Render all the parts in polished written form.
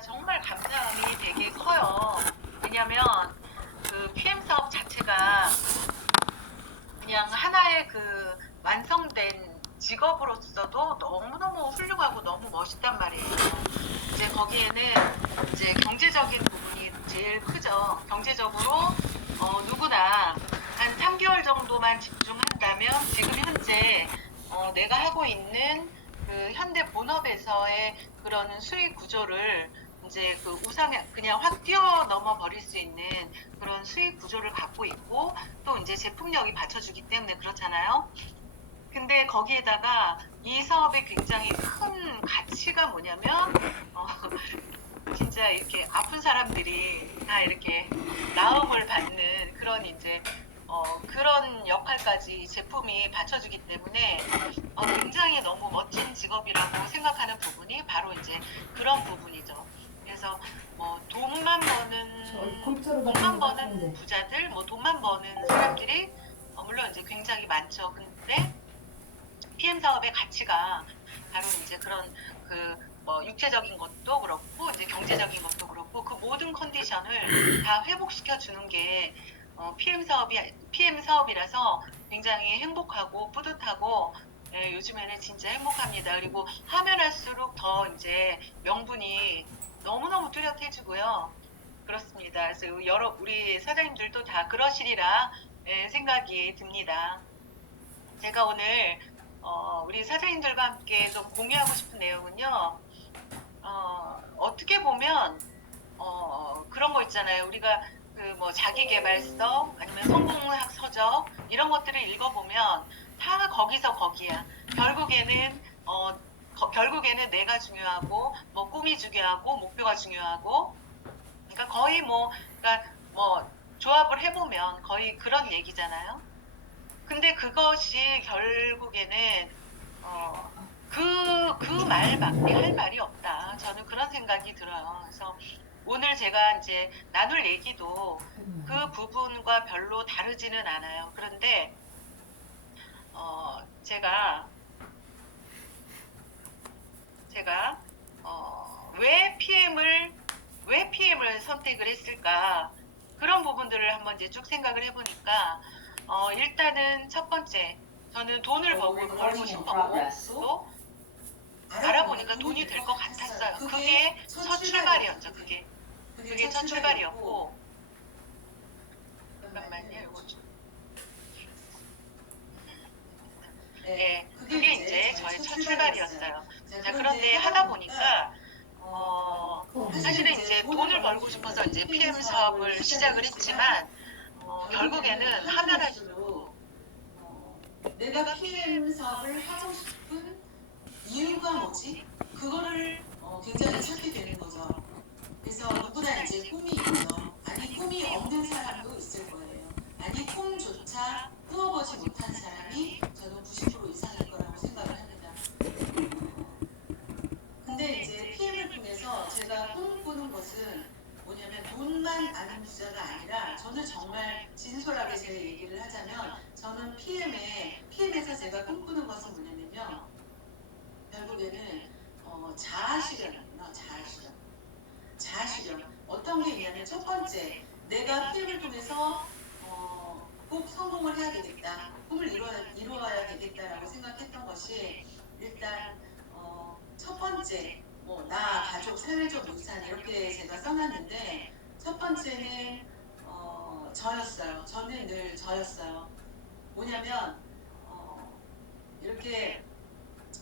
제가 정말 감사함이 되게 커요. 왜냐면 그 PM 사업 자체가 그냥 하나의 그 완성된 직업으로서도 너무너무 훌륭하고 너무 멋있단 말이에요. 이제 거기에는 이제 경제적인 부분이 제일 크죠. 경제적으로 누구나 한 3개월 정도만 집중한다면 지금 현재 내가 하고 있는 그 현대 본업에서의 그런 수익 구조를 이제 그 우상에 그냥 확 뛰어넘어 버릴 수 있는 그런 수익 구조를 갖고 있고 또 이제 제품력이 받쳐주기 때문에 그렇잖아요. 근데 거기에다가 이 사업의 굉장히 큰 가치가 뭐냐면 진짜 이렇게 아픈 사람들이 다 이렇게 나음을 받는 그런 이제 그런 역할까지 제품이 받쳐주기 때문에 굉장히 너무 멋진 직업이라고 생각하는 부분이 바로 이제 그런 부분이죠. 그래서 뭐 돈만 버는 부자들, 뭐 돈만 버는 사람들이 물론 이제 굉장히 많죠. 근데 PM 사업의 가치가 바로 이제 그런 그 뭐 육체적인 것도 그렇고 이제 경제적인 것도 그렇고 그 모든 컨디션을 다 회복시켜 주는 게 PM 사업이라서 굉장히 행복하고 뿌듯하고 예, 요즘에는 진짜 행복합니다. 그리고 하면 할수록 더 이제 명분이 너무너무 뚜렷해지고요. 그렇습니다. 그래서 우리 사장님들도 다 그러시리라 예, 생각이 듭니다. 제가 오늘 우리 사장님들과 함께 좀 공유하고 싶은 내용은요. 어떻게 보면 그런 거 있잖아요. 우리가 그 뭐 자기계발서 아니면 성공학 서적 이런 것들을 읽어보면 다 거기서 거기야. 결국에는 내가 중요하고 뭐 꿈이 중요하고 목표가 중요하고 그러니까 거의 그러니까 뭐 조합을 해보면 거의 그런 얘기잖아요. 근데 그것이 결국에는 그 말밖에 할 말이 없다. 저는 그런 생각이 들어요. 그래서 오늘 제가 이제 나눌 얘기도 그 부분과 별로 다르지는 않아요. 그런데 제가 왜 PM을 선택을 했을까? 그런 부분들을 한번 이제 쭉 생각을 해보니까 일단은 첫 번째 저는 돈을 벌고 싶었고 또 알아보니까 돈이 될 것 같았어요. 그게 첫 출발이었죠. 그게 첫 출발이었고 잠깐만요. 이거 좀. 네, 그게 이제 저의 첫 출발이었어요. 자, 그런데 하다 보니까 사실은 이제 돈을 벌고 싶어서 이제 PM 사업을 시작을 했지만 결국에는 하면 할수록 내가 PM 사업을 하고 싶은 이유가 뭐지? 그거를 굉장히 찾게 되는 거죠. 그래서 누구나 이제 꿈이 있죠. 아니 꿈이 없는 사람도 있을 거예요. 아니 꿈조차 꾸어보지 못한 사람이 저는 90% 이상일 거라고 생각을 합니다. 근데 이제 PM을 통해서 제가 꿈꾸는 것은 뭐냐면 돈만 아는 부자가 아니라 저는 정말 진솔하게 제 얘기를 하자면 저는 PM에서 제가 꿈꾸는 것은 뭐냐면요. 결국에는 자아실현이에요. 자아실현. 어떤 게 있냐면 첫 번째, 내가 PM을 통해서 꼭 성공을 해야 되겠다. 꿈을 이루어야 되겠다라고 생각했던 것이 일단 첫 번째, 뭐 나, 가족, 사회적 유산 이렇게 제가 써놨는데 첫 번째는 저였어요. 저는 늘 저였어요. 뭐냐면 이렇게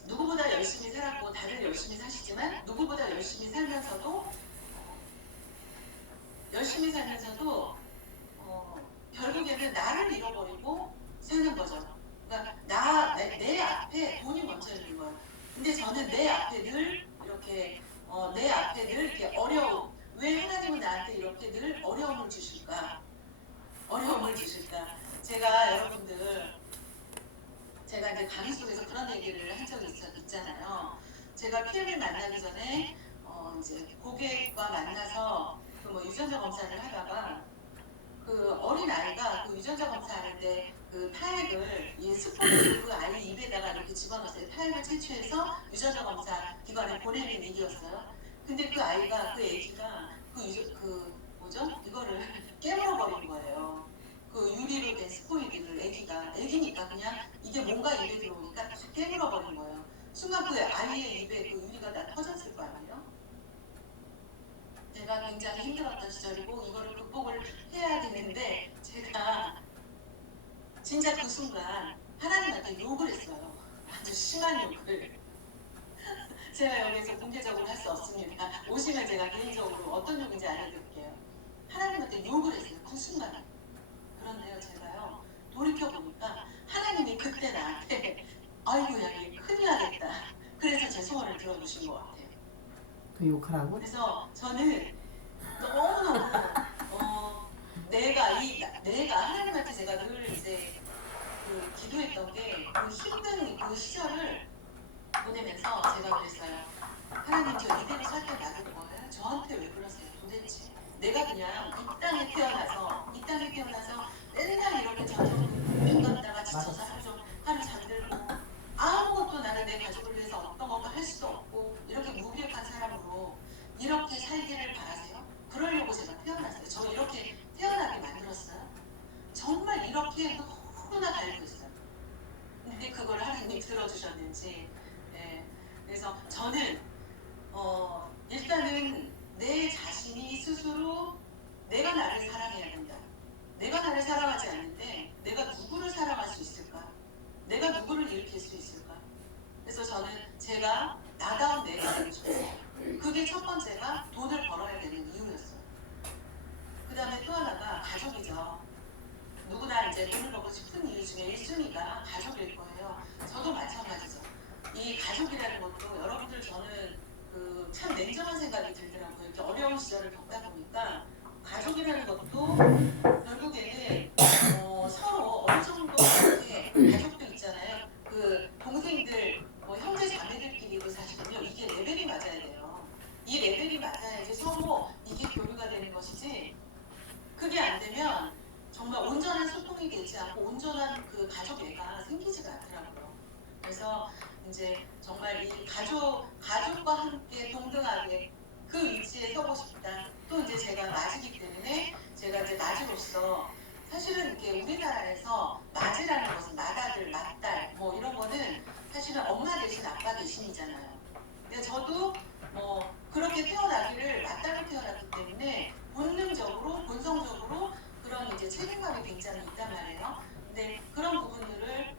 누구보다 열심히 살았고 다들 열심히 사시지만 누구보다 열심히 살면서도 결국에는 나를 잃어버리고 사는 거죠. 그러니까 내 앞에 돈이 먼저 있는 거예요. 근데 저는 내 앞에 늘 이렇게 어려움. 왜 하나님은 나한테 이렇게 늘 어려움을 주실까? 제가 이제 강의 속에서 그런 얘기를 한 적이 있잖아요. 제가 PM을 만나기 전에 이제 고객과 만나서 그 뭐 유전자 검사를 하다가 그 어린 아이가 그 유전자 검사하는데 그 타액을 이 스폰지로 그 아이 입에다가 이렇게 집어넣었어요. 타액을 채취해서 유전자 검사 기관에 보내는 일이었어요. 근데 그 아이가, 그 애기가 그 뭐죠? 이거를 깨물어 버린 거예요. 그 유리로 된 스포이드를 애기니까 그냥 이게 뭔가 입에 들어오니까 탁 깨물어 버린 거예요. 순간 그 아이의 입에 그 유리가 다 터졌을 거 아니에요? 제가 굉장히 힘들었던 시절이고 이거를 극복을 해야 되는데 제가 진짜 그 순간 하나님한테 욕을 했어요. 아주 심한 욕을. 제가 여기서 공개적으로 할 수 없습니다. 오시면 제가 개인적으로 어떤 욕인지 알려드릴게요. 하나님한테 욕을 했어요. 그 순간에. 그런데요, 제가요, 돌이켜보니까 하나님이 그때 나한테 아이고야, 얘 큰일 나겠다. 그래서 제 소원을 들어주신 것 같아요. 그 욕하라고? 그래서 저는 너무너무 내가 하나님한테 제가 늘 이제 그 기도했던 게 그 힘든 그 시절을 보내면서 제가 그랬어요. 하나님, 저 이대로 살 때 놔둘 거예요? 저한테 왜 그러세요 도대체? 내가 그냥 이 땅에 태어나서 맨날 이렇게 저녁 갔다가 지쳐서 하루 잠들고 아무것도 나는 내 가족을 위해서 어떤 것도 할 수도 없고 이렇게 무기력한 사람으로 이렇게 살기를 바라세요? 그러려고 제가 태어났어요. 저 이렇게 태어나게 만들었어요. 정말 이렇게 너무나 갈구했어요. 근데 그걸 하나님이 들어주셨는지. 네. 그래서 저는 일단은 내 자신이 스스로 내가 나를 사랑해야 된다. 내가 나를 사랑하지 않는데 내가 누구를 사랑할 수 있을까? 내가 누구를 일으킬 수 있을까? 그래서 저는 제가 나다운 내가 되고 싶었어요. 그게 첫 번째가 돈을 벌어야 되는 이유였어요. 그 다음에 또 하나가 가족이죠. 누구나 이제 돈을 벌고 싶은 이유 중에 1순위가 가족일 거예요. 저도 마찬가지죠. 이 가족이라는 것도 여러분들 저는 참 냉정한 생각이 들더라고요. 이렇게 어려운 시절을 겪다 보니까 가족이라는 것도 결국에는 서로 어느 정도 이렇게 가족도 있잖아요. 그 동생들, 형제 자매들끼리도 사실은요 이게 레벨이 맞아야 돼요. 이 레벨이 맞아야지 서로 이게 교류가 되는 것이지. 그게 안 되면 정말 온전한 소통이 되지 않고 온전한 그 가족애가 생기지가 않더라고요. 그래서 이제 정말 이 가족과 함께 동등하게 그 위치에 서고 싶다. 또 이제 제가 맞이기 때문에 제가 이제 맞이로서 사실은 이렇게 우리나라에서 맞이라는 것은 맏아들, 맏딸 뭐 이런 거는 사실은 엄마 대신 아빠 대신이잖아요. 근데 저도 그렇게 태어나기를 맏딸로 태어났기 때문에 본성적으로 그런 이제 책임감이 굉장히 있단 말이에요. 근데 그런 부분들을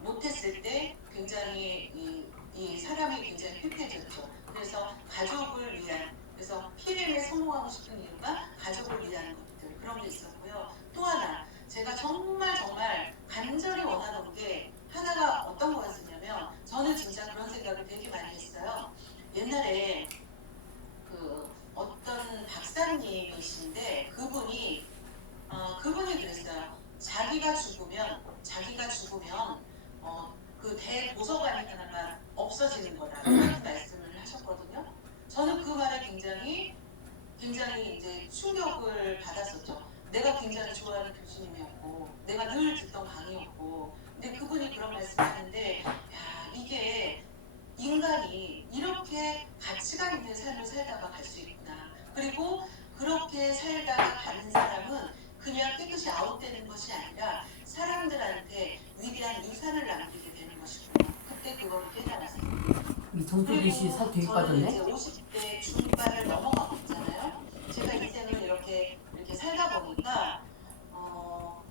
못했을 때 굉장히 이 사람이 굉장히 피폐해졌죠. 그래서 가족을 위한, 그래서 PM에 성공하고 싶은 이유가 가족을 위한 것들, 그런 게 있었고요. 또 하나 제가 정말 간절히 원하던 게 하나가 어떤 거였냐면 저는 진짜 그런 생각을 되게 많이 했어요. 옛날에 그 어떤 박사님이신데 그분이 그랬어요. 자기가 죽으면 그 대도서관이 하나가 없어지는 거다. 그런 말씀을 하셨거든요. 저는 그 말에 굉장히 이제 충격을 받았었죠. 내가 굉장히 좋아하는 교수님이었고, 내가 늘 듣던 강의였고, 근데 그분이 그런 말씀하는데, 야, 이게 인간이 이렇게 가치가 있는 삶을 살다가 갈 수 있구나. 그리고 그렇게 살다가 가는 사람은 그냥 깨끗이 아웃되는 것이 아니라 사람들한테 위대한 유산을 남기게 되는 것이구나. 그때 그걸 깨달았어요. 이정표기 씨살 되게 저는 이제 빠졌네? 50대 중반을 넘어가고 있잖아요. 제가 인생을 이렇게 살다 보니까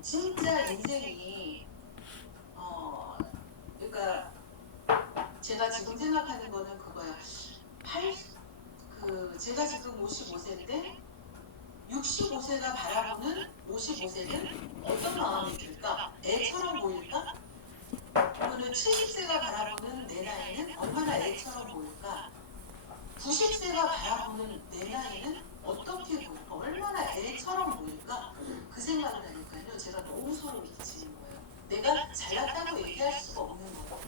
진짜 인생이 그러니까 제가 지금 생각하는 거는 그거예요. 제가 지금 55세인데 65세가 바라보는 55세는 어떤 마음이 들까? 애처럼 보일까? 그러면 70세가 바라보는 내 나이는 얼마나 애처럼 보일까? 90세가 바라보는 내 나이는 어떻게 보일까? 얼마나 애처럼 보일까? 그 생각을 하니까요. 제가 너무 소름이 끼치는 거예요. 내가 잘났다고 얘기할 수가 없는 거예요.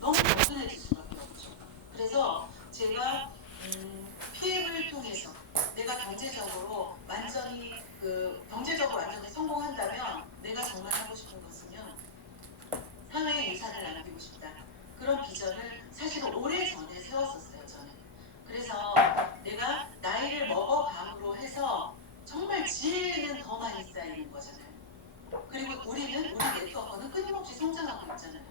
너무 단순해질 수밖에 없죠. 그래서 제가 PM을 통해서 내가 경제적으로 완전히 성공한다면 내가 정말 하고 싶은 것은요. 사회에 유산을 남기고 싶다. 그런 비전을 사실은 오래전에 세웠었어요. 저는. 그래서 내가 나이를 먹어감으로 해서 정말 지혜는 더 많이 쌓이는 거잖아요. 그리고 우리 네트워커는 끊임없이 성장하고 있잖아요.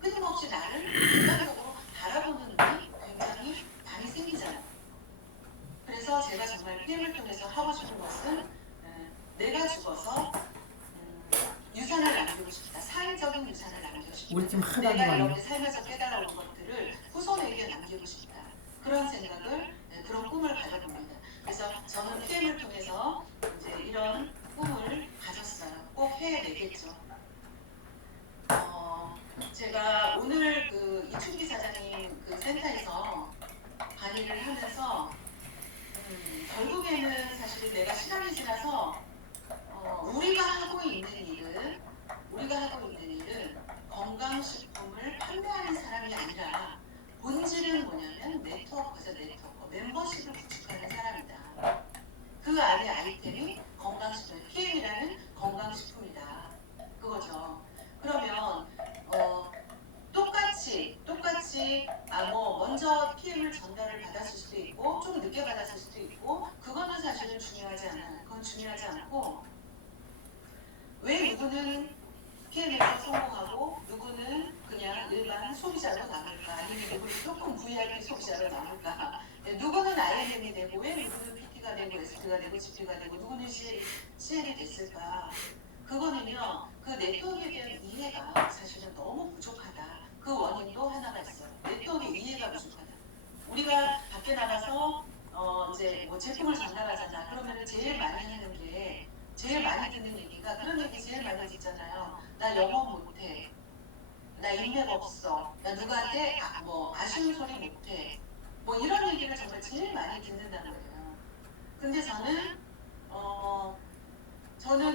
끊임없이 나를 인간적으로 바라보는 눈이 굉장히 많이 생기잖아요. 그래서 제가 정말 PM을 통해서 하고 싶은 것은 내가 죽어서 유산을 남기고 싶다. 사회적인 유산을 남기고 싶다. 우리 팀 하나도 내가 안 이렇게 살면서 깨달아온 것들을 후손에게 남기고 싶다. 그런 생각을 그런 꿈을 가져봅니다. 그래서 저는 PM을 통해서 이제 이런 꿈을 가졌어요. 꼭 해내겠죠. 제가 오늘 그 이춘기 사장님 그 센터에서 강의를 하면서 결국에는 사실 내가 시간이 지나서 우리가 하고 있는 일은 건강식품을 판매하는 사람이 아니라 본질은 뭐냐면 네트워커죠. 네트워커 멤버십을 구축하는 사람이다. 그 안에 아이템이 건강식품 PM이라는 건강식품이다. 그거죠. 그러면 똑같이 뭐 먼저 PM을 전달을 받았을 수도 있고 좀 늦게 받았을 수도 있고 그거는 사실은 중요하지 않아요. 그건 중요하지 않고 왜 누구는 PM에서 성공하고 누구는 그냥 일반 소비자로 남을까 아니면 누구는 조금 VIP 소비자로 남을까 누구는 IMM이 되고 왜 누구는 PT가 되고 ST가 되고 GP가 되고 누구는 CL이 됐을까 그거는요 그 네트워크에 대한 이해가 사실은 너무 부족하다. 그 원인도 하나가 있어요. 네트워크 이해가 부족하다. 우리가 밖에 나가서 이제 뭐 제품을 전달하잖아. 그러면 제일 많이 하는 게 제일 많이 듣는 얘기가 그런 얘기 제일 많이 듣잖아요. 나 영어 못해. 나 인맥 없어. 나 누구한테 아쉬운 소리 못해. 뭐 이런 얘기를 정말 제일 많이 듣는다는 거예요. 근데 저는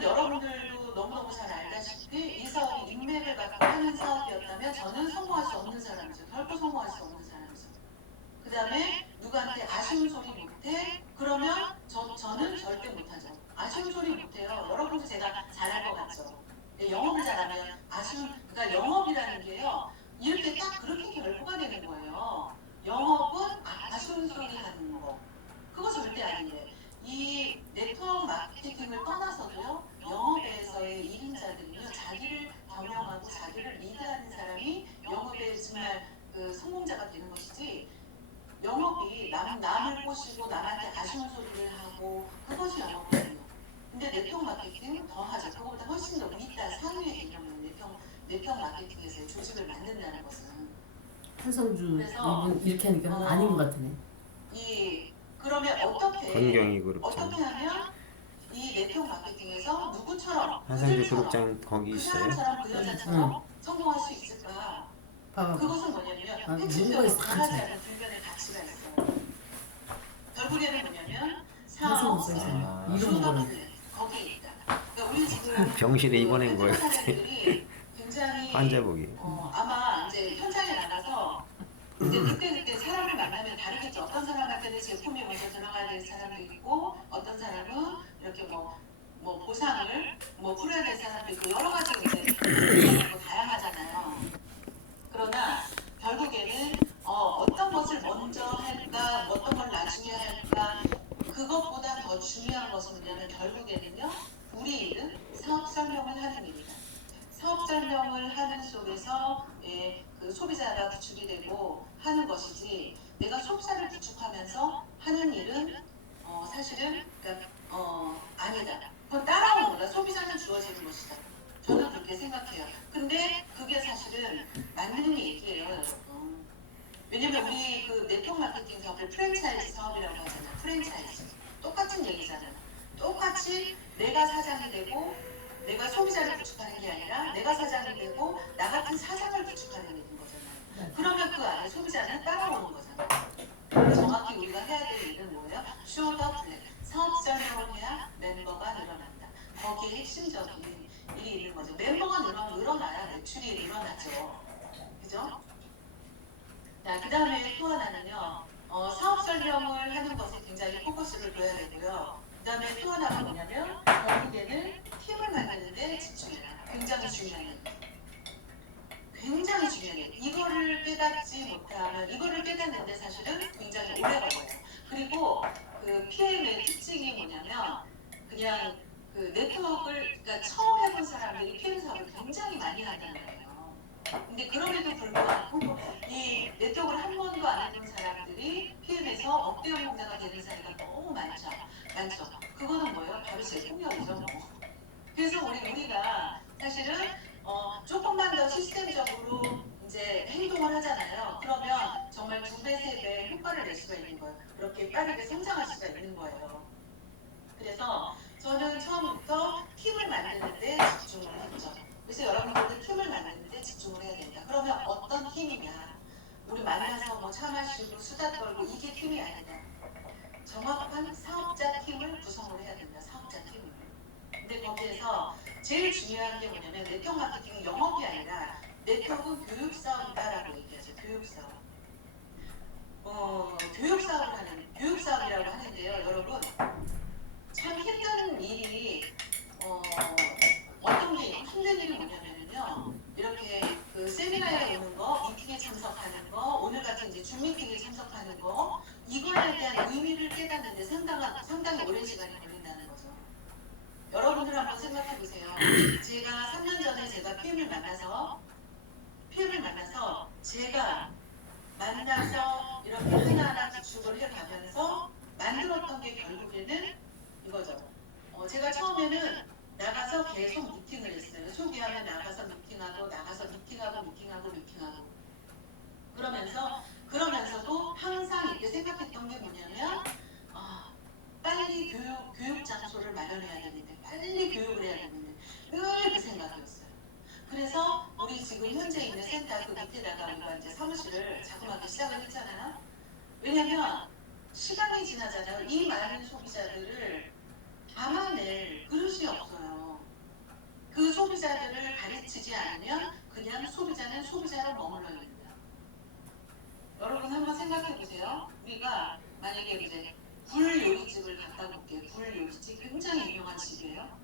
여러분들도 너무너무 잘 알다시피 이 사업이 인맥을 갖고 하는 사업이었다면 저는 성공할 수 없는 사람이죠. 결코 성공할 수 없는 사람이죠. 그 다음에 누구한테 아쉬운 소리 못해? 그러면 저는 절대 못하죠. 아쉬운 소리 못해요. 여러분도 제가 잘할 것 같죠. 영업을 잘하면 그러니까 영업이라는 게요. 이렇게 딱 그렇게 결부가 되는 거예요. 영업은 아쉬운 소리 하는 거. 그거 절대 아니에요. 이 네트워크 마케팅을 떠나서도요. 영업에서의 1인자들은요. 자기를 경영하고 자기를 리드하는 사람이 영업에 정말 그 성공자가 되는 것이지 영업이 남을 꼬시고 남한테 아쉬운 소리를 하고 그것이 영업이에요. 근데 네트워크 마케팅은 더 하죠. 그거보다 훨씬 더 윗단 상위의 개념은 네트워크 마케팅에서의 조직을 만든다는 것은 한성주 그래서, 이분 이렇게 하니까 아닌 것 같으네. 그러면 건경이 그룹장 어떻게 하면 이 네트워크 마케팅에서 누구처럼 한상주 그룹장 거기 그 있어요. 사람처럼 그 여자처럼 성공할 수 있을까? 봐봐. 그것은 뭐냐면 아, 핵심적으로 누구가 변하지 있어? 않은 불변의 가치가 있어요. 결국에는 뭐냐면 한성주 사업, 써있잖아. 아. 이런 거는 거기에 있다. 그러니까 우리 지금 병실에 입원한 거예요. 사람들이 굉장히 환자복이. 아마 이제 현장에 나가서 이제 그때 사람을 만나면 다르겠죠. 어떤 사람한테는 제품이 먼저 들어가야 될 사람도 있고 어떤 사람은 이렇게 뭐 보상을 풀어야 될 사람도 있고 여러 가지 이제 다양하잖아요. 그러나 결국에는 어떤 것을 먼저 할까, 어떤 걸 나중에 할까 그것보다 더 중요한 것은 뭐냐면 결국에는요. 우리 일은 사업 설명을 하는 일이다. 사업 설명을 하는 속에서 그 소비자가 구축이 되고 하는 것이지 내가 소비자를 구축하면서 하는 일은 사실은 그러니까, 아니다. 그건 따라오는 거다. 소비자는 주어지는 것이다. 저는 그렇게 생각해요. 근데 그게 사실은 맞는 얘기예요, 여러분. 왜냐면 우리 그 네트워크 마케팅 사업을 프랜차이즈 사업이라고 하잖아요. 프랜차이즈. 똑같은 얘기잖아요. 똑같이 내가 사장이 되고 내가 소비자를 구축하는 게 아니라 내가 사장이 되고 나 같은 사장을 구축하는 일인 거잖아요. 그러면 그 안에 소비자는 따라오는 거잖아요. 정확히 우리가 해야 될 일은 뭐예요? 쇼 더 플랜. 사업 설명을 해야 멤버가 늘어난다. 거기에 핵심적인 일이 있는 거죠. 멤버가 늘어나야 매출이 늘어나죠. 그죠? 자, 그 다음에 또 하나는요. 사업 설명을 하는 것에 굉장히 포커스를 둬야 되고요. 그 다음에 또 하나가 뭐냐면 결국에는 팀을 만드는 데 집중해라. 굉장히 중요한 얘기. 굉장히 중요해요. 이거를 깨닫지 못하면 이거를 깨닫는데 사실은 굉장히 오래 걸려요. 그리고 그 PM의 특징이 뭐냐면 그냥 그 네트워크를 그러니까 처음 해본 사람들이 PM 사업을 굉장히 많이 한다는 거예요. 근데 그럼에도 불구하고 이 네트워크를 한 번도 안 해본 사람들이 PM에서 억대 연봉자가 되는 사례가 너무 많죠. 많죠. 그거는 뭐예요? 바로 제품력이죠. 뭐. 그래서 우리가 사실은 조금만 더 시스템적으로 이제 행동을 하잖아요. 그러면 정말 2배, 3배 효과를 낼 수가 있는 거예요. 그렇게 빠르게 성장할 수가 있는 거예요. 그래서 저는 처음부터 팀을 만드는데 집중을 했죠. 그래서 여러분들도 팀을 만드는데 집중을 해야 된다. 그러면 어떤 팀이냐? 우리 만나서 뭐 차 마시고 수다 떨고 이게 팀이 아니다. 정확한 사업자 팀을 구성을 해야 된다. 사업자 팀을. 근데 거기에서 제일 중요한 게 뭐냐면 네트워크 마케팅은 영업이 아니라 네트워크 교육 사업이다라고 얘기하죠. 교육 사업. 교육 사업을 하는 교육 사업이라고 하는데요, 여러분. 참 힘든 일이 어떤 게 힘든 일이 뭐냐면요. 이렇게 그 세미나에 오는 거, 미팅에 참석하는 거, 오늘 같은 이제 줌 미팅에 참석하는 거, 이거에 대한 의미를 깨닫는데 상당히 오랜 시간이 걸린다는 거죠. 여러분들 한번 생각해 보세요. 제가 3년 전에 제가 PM을 만나서 제가 만나서 이렇게 하나하나 기축을 해가면서 만들었던 게 결국에는 이거죠. 제가 처음에는 나가서 계속 미팅을 했어요. 소개하면 나가서 미팅하고 그러면서도 항상 이렇게 생각했던 게 뭐냐면 빨리 교육 장소를 마련해야 되는데 빨리 교육을 해야 되는데 늘 그 생각이었어요. 그래서 우리 지금 현재 있는 센터 그 밑에다가 우리가 이제 사무실을 자그마하게 시작을 했잖아요. 왜냐면 시간이 지나잖아요. 이 많은 소비자들을 담아낼 그릇이 없어요. 그 소비자들을 가르치지 않으면 그냥 소비자는 소비자로 머물러 있는 거예요. 여러분 한번 생각해 보세요. 우리가 만약에 이제 굴 요리집을 갔다 볼게요. 굴 요리집 굉장히 유명한 집이에요.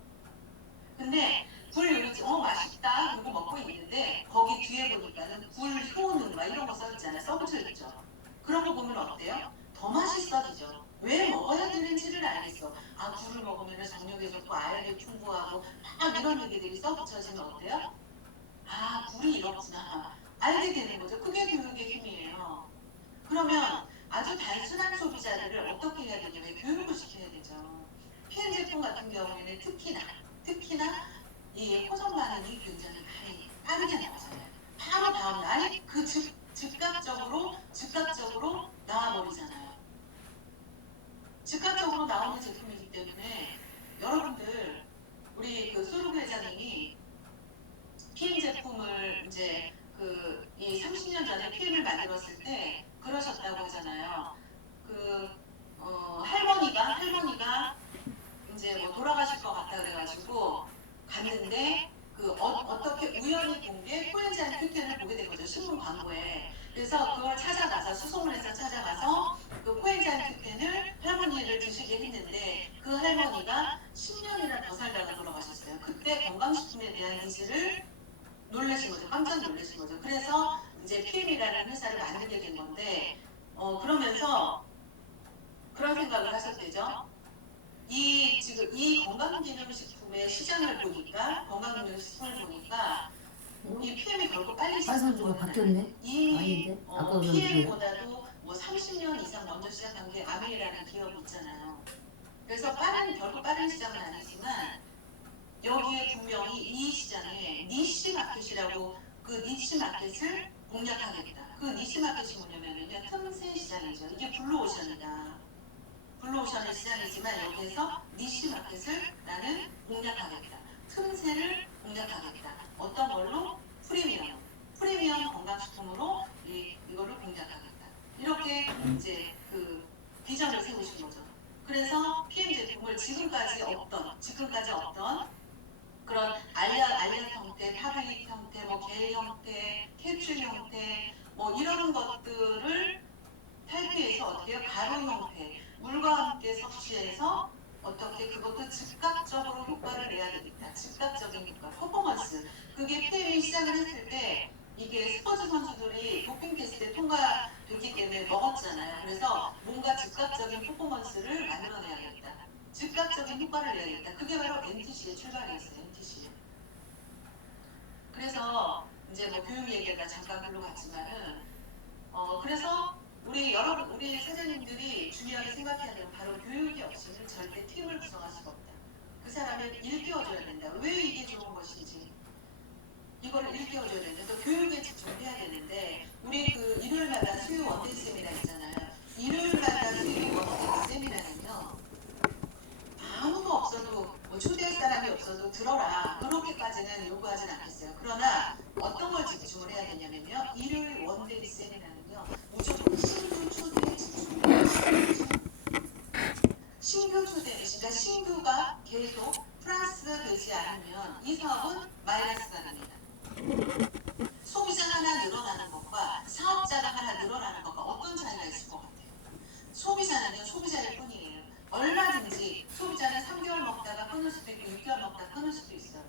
근데 굴 요리집 맛있다 그거 먹고 있는데 거기 뒤에 보니까는 굴 효능 막 이런 거 써있잖아요. 써붙여 있죠. 그런 거 보면 어때요? 더 맛있어지죠. 왜 먹어야 되는지를 알겠어. 굴을 먹으면 정력에 좋고 아연에 충분하고 막 이런 얘기들이 써붙여지면 어때요? 굴이 이렇구나. 알게 되는 거죠. 그게 교육의 힘이에요. 그러면 아주 단순한 소비자들을 어떻게 해야 되냐면 교육을 시켜야 되죠. PM 제품 같은 경우에는 특히나 이 호전 반응이 굉장히 많이 빠르게 나오잖아요. 바로 다음 날 그 즉각적으로 나와버리잖아요. 즉각적으로 나오는 제품이기 때문에 여러분들 우리 그 소르그 회장님이 PM 제품을 이제 이 30년 전에 PM을 만들었을 때 그러셨다고 하잖아요. 할머니가 이제 뭐 돌아가실 것 같다 그래가지고 갔는데 어떻게 우연히 본 게 코엔자임 큐텐을 보게 된 거죠. 신문 광고에. 그래서 그걸 수송을 해서 찾아가서 그 코엔자임 큐텐을 할머니를 드시게 했는데 그 할머니가 10년이나 더 살다가 돌아가셨어요. 그때 건강식품에 대한 인지를 놀라신 거죠. 깜짝 놀라신 거죠. 그래서 이제 PM이라는 회사를 만들게 된 건데 그러면서 그런 생각을 하셨대죠. 지금 이 건강기능식품의 시장을 보니까 이 PM이 결국 빨리 화산주가 바뀌었네? 아닌데? 아까 PM보다도 뭐 30년 이상 먼저 시작한 게 아메이라는 기업이 있잖아요. 그래서 결국 빠른 시장은 아니지만 여기에 분명히 이 시장에 니시 마켓이라고 그 니시 마켓을 공략하겠다. 그 니시 마켓이 뭐냐면요. 틈새 시장이죠. 이게 블루오션의 시장이지만 여기에서 니시 마켓을 나는 공략하겠다. 틈새를 공략하겠다. 어떤 걸로? 프리미엄 건강식품으로 이거를 공략하겠다. 이렇게 이제 그 비전을 세우신 거죠. 그래서 PM 제품을 지금까지 없던 그런 알약 형태, 타블릿 형태, 겔 형태, 캡슐 형태 이런 것들을 탈피해서 어떻게 해요? 가루 형태, 물과 함께 섭취해서 어떻게 그것도 즉각적으로 효과를 내야 되겠다. 즉각적인 효과, 퍼포먼스. 그게 PM이 시작을 했을 때 이게 스포츠 선수들이 도핑 테스트에 통과됐기 때문에 먹었잖아요. 그래서 뭔가 즉각적인 퍼포먼스를 만들어내야겠다. 즉각적인 효과를 내야겠다. 그게 바로 NTC의 출발이었어요. NTC. 그래서 이제 뭐 교육 얘기가 잠깐 글로 갔지만은 그래서 우리 사장님들이 중요하게 생각해야 되는 바로 교육이 없이는 절대 팀을 구성할 수가 없다. 그 사람을 일깨워줘야 된다. 왜 이게 좋은 것인지 이거를 일깨워줘야 되는데 또 교육에 집중해야 되는데 우리 그 일요일마다 수요 원데이 세미나 있잖아요. 일요일마다 수요 원데이 세미나는요. 아무도 없어도 뭐 초대할 사람이 없어도 들어라 그렇게까지는 요구하진 않겠어요. 그러나 어떤 걸 집중을 해야 되냐면요. 일요일 원데이 세미나는요. 무조건 신규 초대에 집중해야 돼요. 신규 초대, 그러니까 신규가 계속 플러스가 되지 않으면 이 사업은 마이너스가 됩니다. 소비자 하나 늘어나는 것과 사업자가 하나 늘어나는 것과 어떤 차이가 있을 것 같아요? 소비자는요, 소비자일 뿐이에요. 얼마든지 소비자는 3개월 먹다가 끊을 수도 있고 6개월 먹다가 끊을 수도 있어요.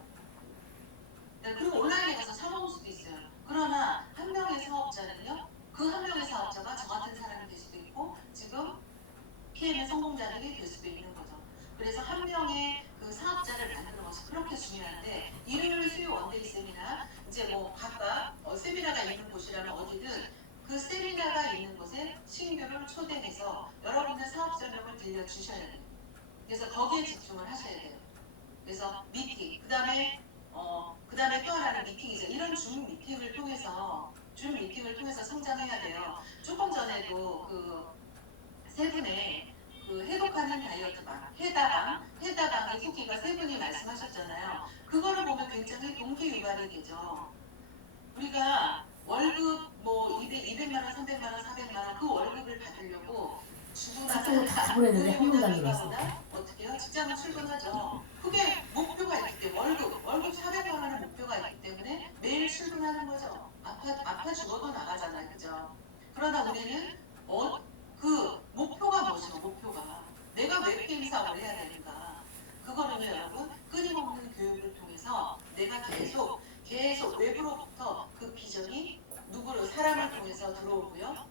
그리고 온라인에 가서 사 먹을 수도 있어요. 그러나 한 명의 사업자는요, 그 한 명의 사업자가 저 같은 사람이 될 수도 있고 지금 PM의 성공자들이 될 수도 있는 거죠. 그래서 한 명의 그 사업자를 만드는 것이 그렇게 중요한데 일요일 수요 원데이 세미나 이제 뭐 각각 세미나가 있는 곳이라면 어디든 그 세미나가 있는 곳에 신규를 초대해서 여러분들 사업 설명을 들려주셔야 돼요. 그래서 거기에 집중을 하셔야 돼요. 그래서 미팅, 그다음에 또 하나는 미팅이죠. 이런 줌 미팅을 통해서 성장해야 돼요. 조금 전에도 그 세 분의 그 해독하는 다이어트방, 해다방의 후기가 세 분이 말씀하셨잖아요. 그거를 보면 굉장히 동기유발이 되죠. 우리가 월급 뭐 200만 원, 300만 원, 400만 원 그 월급을 받으려고 카톡을 다 보냈는데 한 명도 안 들어왔어. 어떻게요? 직장을 출근하죠. 그게 목표가 있기 때문에 월급 400만 원의 목표가 있기 때문에 매일 출근하는 거죠. 아파 죽어도 나가잖아요, 그죠? 그러나 우리는 그 목표가 무엇이고 목표가 내가 왜 게임 사업을 해야 되는가? 그거는요, 여러분 끊임없는 교육을 통해서 내가 계속 외부로부터 그 비전이 사람을 통해서 들어오고요.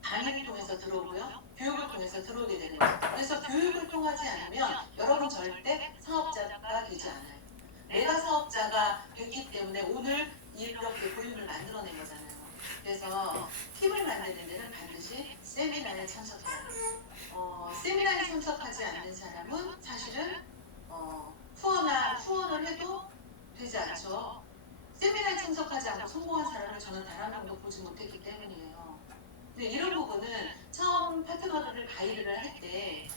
강의를 통해서 들어오고요. 교육을 통해서 들어오게 되는 거죠. 그래서 교육을 통하지 않으면 여러분 절대 사업자가 되지 않아요. 내가 사업자가 됐기 때문에 오늘 이렇게 볼륨을 만들어낸 거잖아요. 그래서 팀을 만드는 데는 반드시 세미나에 참석해야 돼요. 세미나에 참석하지 않는 사람은 사실은 후원을 해도 되지 않죠. 세미나에 참석하지 않고 성공한 사람을 저는 단 한 명도 보지 못했기 때문이에요. 근데 이런 부분은 처음 파트너들을 가이드를 할 때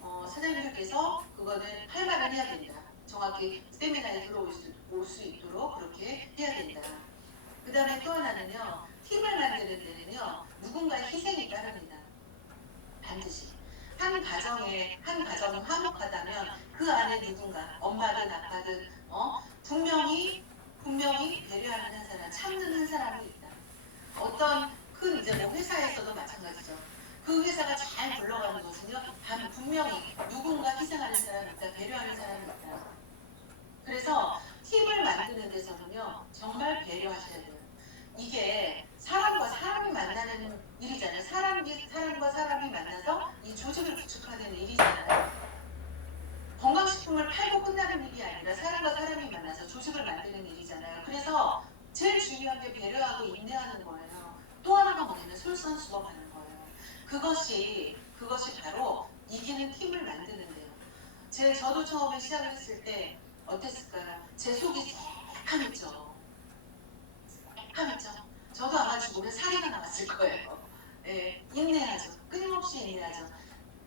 사장님들께서 그거는 할 말을 해야 된다. 정확히 세미나에 들어올 수 있도록 그렇게 해야 된다. 그 다음에 또 하나는요. 팀을 만드는 데는요. 누군가의 희생이 따릅니다. 반드시. 한 가정이 화목하다면 그 안에 누군가 엄마든 아빠든 분명히 배려하는 한 사람, 참는 한 사람이 있다. 어떤 큰 이제 뭐 회사에서도 마찬가지죠. 그 회사가 잘 굴러가는 것은요, 분명히 누군가 희생하는 사람이 있다, 배려하는 사람이 있다. 그래서 팀을 만드는 데서는요, 정말 배려하셔야 돼요. 이게 사람과 사람이 만나는 일이잖아요. 사람과 사람이 만나서 이 조직을 구축하는 일이잖아요. 건강식품을 팔고 끝나는 일이 아니라 사람과 사람이 만나서 조직을 만드는 일이잖아요. 그래서 제일 중요한 게 배려하고 인내하는 거예요. 또 하나가 뭐냐면 솔선수범하는 거예요. 그것이 바로 이기는 팀을 만드는데요. 저도 처음에 시작을 했을 때 어땠을까요? 제 속이 새카맸죠. 새카맸죠. 저도 아마 죽으면 사리가 나왔을 거예요. 예, 인내하죠. 끊임없이 인내하죠.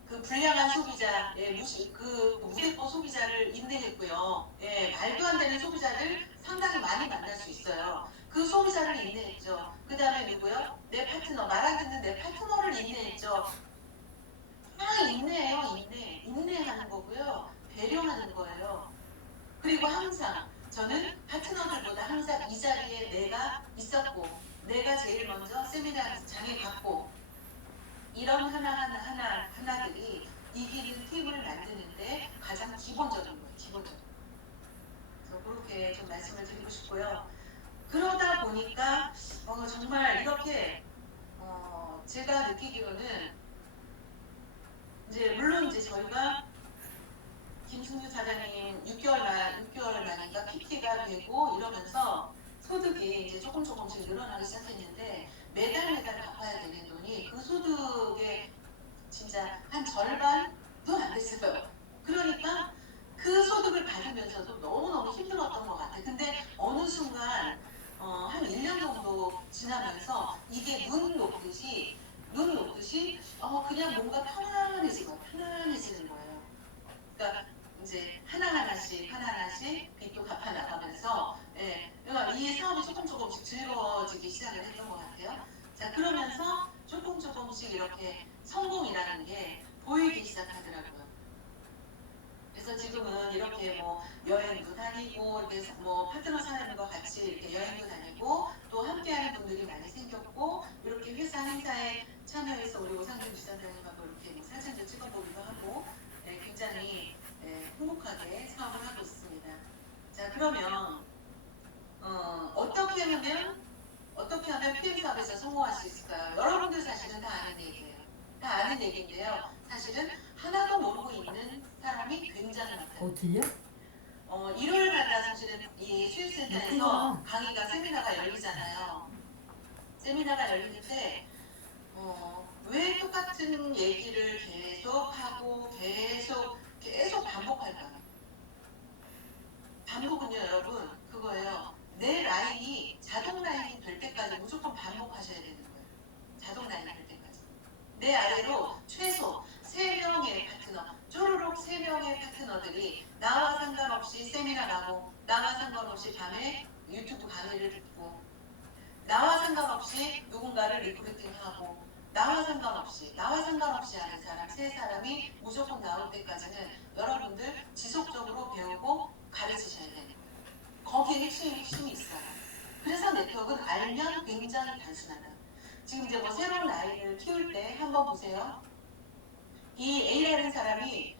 그 불량한 소비자, 그 무대포 소비자를 인내했고요. 말도 안 되는 소비자를 상당히 많이 만날 수 있어요. 그 소비자를 인내했죠. 그 다음에 누구요? 내 파트너, 말 안 듣는 내 파트너를 인내했죠. 인내해요, 인내하는 거고요. 배려하는 거예요. 그리고 항상 저는 파트너들보다 항상 이 자리에 내가 있었고, 내가 제일 먼저 세미나장에 갔고, 이런 하나들이 이기는 팀을 만드는데 가장 기본적인 거예요. 기본적인. 그래서 그렇게 좀 말씀을 드리고 싶고요. 그러다 보니까 정말 이렇게 제가 느끼기로는 이제 물론 이제 저희가 김승주 사장님 6개월 만인가 PT가 되고 이러면서 소득이 이제 조금씩 늘어나기 시작했는데 매달 갚아야 되는 돈이 그 소득의 진짜 한 절반도 안 됐어요. 그러니까 그 소득을 받으면서도 너무너무 힘들었던 것 같아요. 근데 어느 순간 한 1년 정도 지나면서 이게 눈 녹듯이 그냥 뭔가 편안해지는 거예요. 그러니까 이제 하나하나씩 빚도 갚아 나가면서 그러니까 이 사업이 조금씩 즐거워지기 시작을 했던 것 같아요. 자, 그러면서 조금씩 이렇게 성공이라는 게 보이기 시작하더라고요. 그래서 지금은 이렇게 뭐 여행도 다니고 이렇게 뭐 파트너 사람과 같이 이렇게 여행도 다니고 또 함께하는 분들이 많이 생겼고 이렇게 회사 행사에 참여해서 우리 오상준 지사장님하고 이렇게 뭐 사진도 찍어보기도 하고 굉장히 행복하게 사업을 하고 있습니다. 자, 그러면 어떻게 하면 PM 사업에서 성공할 수 있을까요? 여러분들 사실은 다 아는 얘기예요. 다 아는 얘기인데요. 사실은 하나도 모르고 있는 사람이 굉장히 많아요. 들려? 일요일마다 사실은 이 수유센터에서 강의가 세미나가 열리잖아요. 세미나가 열리는데 왜 똑같은 얘기를 계속하고 계속 반복할까? 반복은요, 여러분, 그거예요. 내 라인이 자동 라인이 될 때까지 무조건 반복하셔야 되는 거예요. 자동 라인이 될 때까지. 내 아래로 최소 3명의 파트너, 쪼르륵 3명의 파트너들이 나와 상관없이 세미나 가고, 나와 상관없이 밤에 유튜브 강의를 듣고, 나와 상관없이 누군가를 리크루팅하고, 나와 상관없이 하는 사람 3사람이 무조건 나올 때까지는 여러분들 지속적으로 배우고 가르치셔야 되는 거예요. 거기에 핵심이 있어요. 그래서 네트워크는 알면 굉장히 단순하다. 지금 이제 뭐 새로운 아이를 키울 때 한번 보세요. 이 A라는 사람이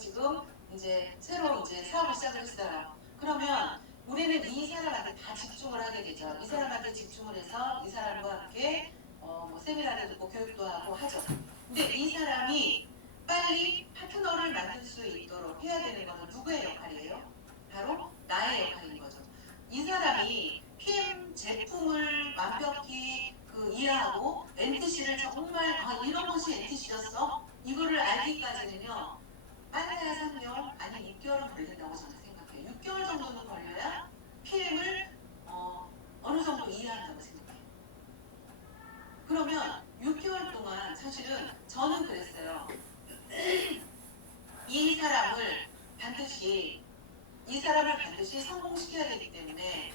지금 이제 새로 이제 사업을 시작을 했어요. 그러면 우리는 이 사람한테 다 집중을 하게 되죠. 이 사람한테 집중을 해서 이 사람과 함께 뭐 세미나를 듣고 교육도 하고 하죠. 근데 이 사람이 빨리 파트너를 만들 수 있도록 해야 되는 것은 누구의 역할이에요? 바로 나의 역할인 거죠. 이 사람이 PM 제품을 완벽히 이해하고 NTC를 정말 이런 것이 NTC였어? 이거를 알기까지는요. 빨라야 3개월 아니 6개월은 걸린다고 저는 생각해요. 6개월 정도는 걸려야 PM을 어느 정도 이해한다고 생각해요. 그러면 6개월 동안 사실은 저는 그랬어요. 이 사람을 반드시 성공시켜야 되기 때문에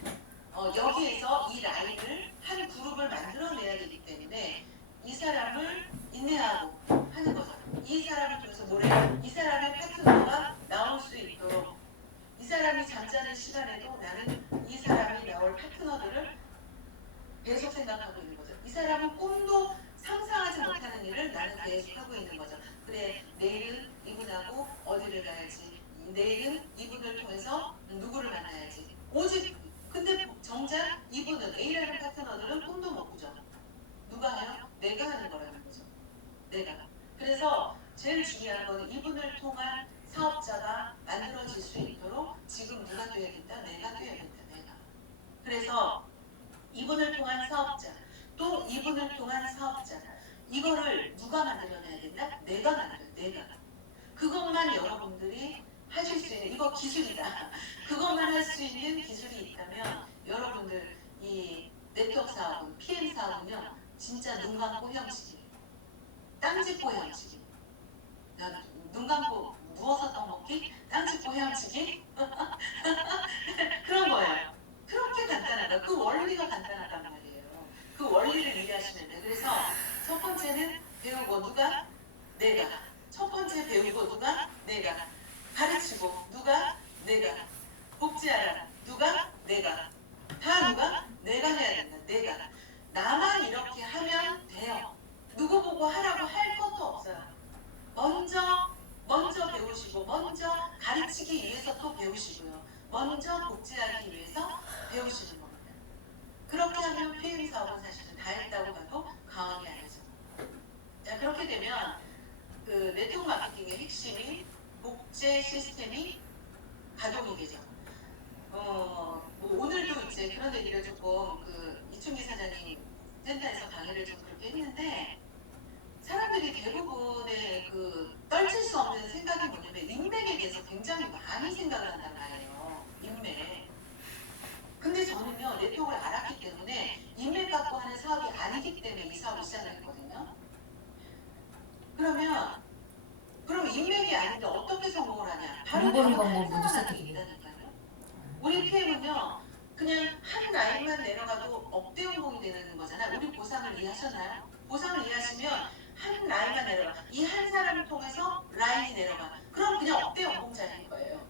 여기에서 이 라인을 한 그룹을 만들어내야 되기 때문에 이 사람을 인내하고 하는 거죠. 이 사람을 통해서 이 사람의 파트너가 나올 수 있도록 이 사람이 잠자는 시간에도 나는 이 사람이 나올 파트너들을 계속 생각하고 있는 거죠. 이 사람은 꿈도 상상하지 못하는 일을 나는 계속 하고 있는 거죠. 그래, 내일은 이분하고 어디를 가야지. 내일은 이분을 통해서 누구를 만나야지. 오직 근데 정작 이분은 A라는 파트너들은 꿈도 못 꾸죠. 누가 해요? 내가 하는 거라는 거죠. 내가. 그래서 제일 중요한 거는 이분을 통한 사업자가 만들어질 수 있도록 지금 누가 뛰어야겠다? 내가 뛰어야겠다. 내가. 그래서 이분을 통한 사업자, 또 이분을 통한 사업자. 이거를 누가 만들어내야 된다? 내가 만들어야 내가. 그것만 여러분들이 하실 수 있는 이거 기술이다. 그것만 할 수 있는 기술이 있다면 여러분들 이 네트워크 사업은 PM 사업은요 진짜 눈 감고 헤엄치기, 땅 짚고 헤엄치기. 눈 감고 누워서 떠먹기, 땅 짚고 헤엄치기 그런 거예요. 그렇게 간단하다. 그 원리가 간단하단 말이에요. 그 원리를 이해하시면 돼요. 그래서 첫 번째는 배우고 누가? 내가. 첫 번째 배우고 누가? 내가. 가르치고 누가? 내가. 복지하라 누가? 내가. 다 누가? 내가 해야 된다. 내가. 나만 이렇게 하면 돼요. 누구 보고 하라고 할 것도 없어요. 먼저 배우시고 먼저 가르치기 위해서 또 배우시고요. 먼저 복지하기 위해서 배우시는 겁니다. 사업은 사실은 다 했다고 봐도 과언이 아니죠. 자, 그렇게 되면 그 네트워크 마케팅의 핵심이 복제 시스템이 가동이 되죠. 뭐 오늘도 이제 그런 얘기를 조금 그 이충기 사장님 센터에서 강의를 좀 그렇게 했는데, 사람들이 대부분의 그 떨칠 수 없는 생각이 뭐냐면 인맥에 대해서 굉장히 많이 생각을 한단 말이에요. 인맥. 근데 저는요, 네트워크를 알았기 때문에 인맥 갖고 하는 사업이 아니기 때문에 이 사업을 시작을 했거든요. 그럼 인맥이 아닌데 어떻게 성공을 하냐? 바로 돈 버는 내가 방법 먼저 하는 시작해. 얘기다니까요. 우리 PM은요, 그냥 한 라인만 내려가도 억대 연봉이 되는 거잖아요. 우리 보상을 이해하셨나요? 보상을 이해하시면 한 라인만 내려가. 이 한 사람을 통해서 라인이 내려가. 그럼 그냥 억대 연봉자인 거예요.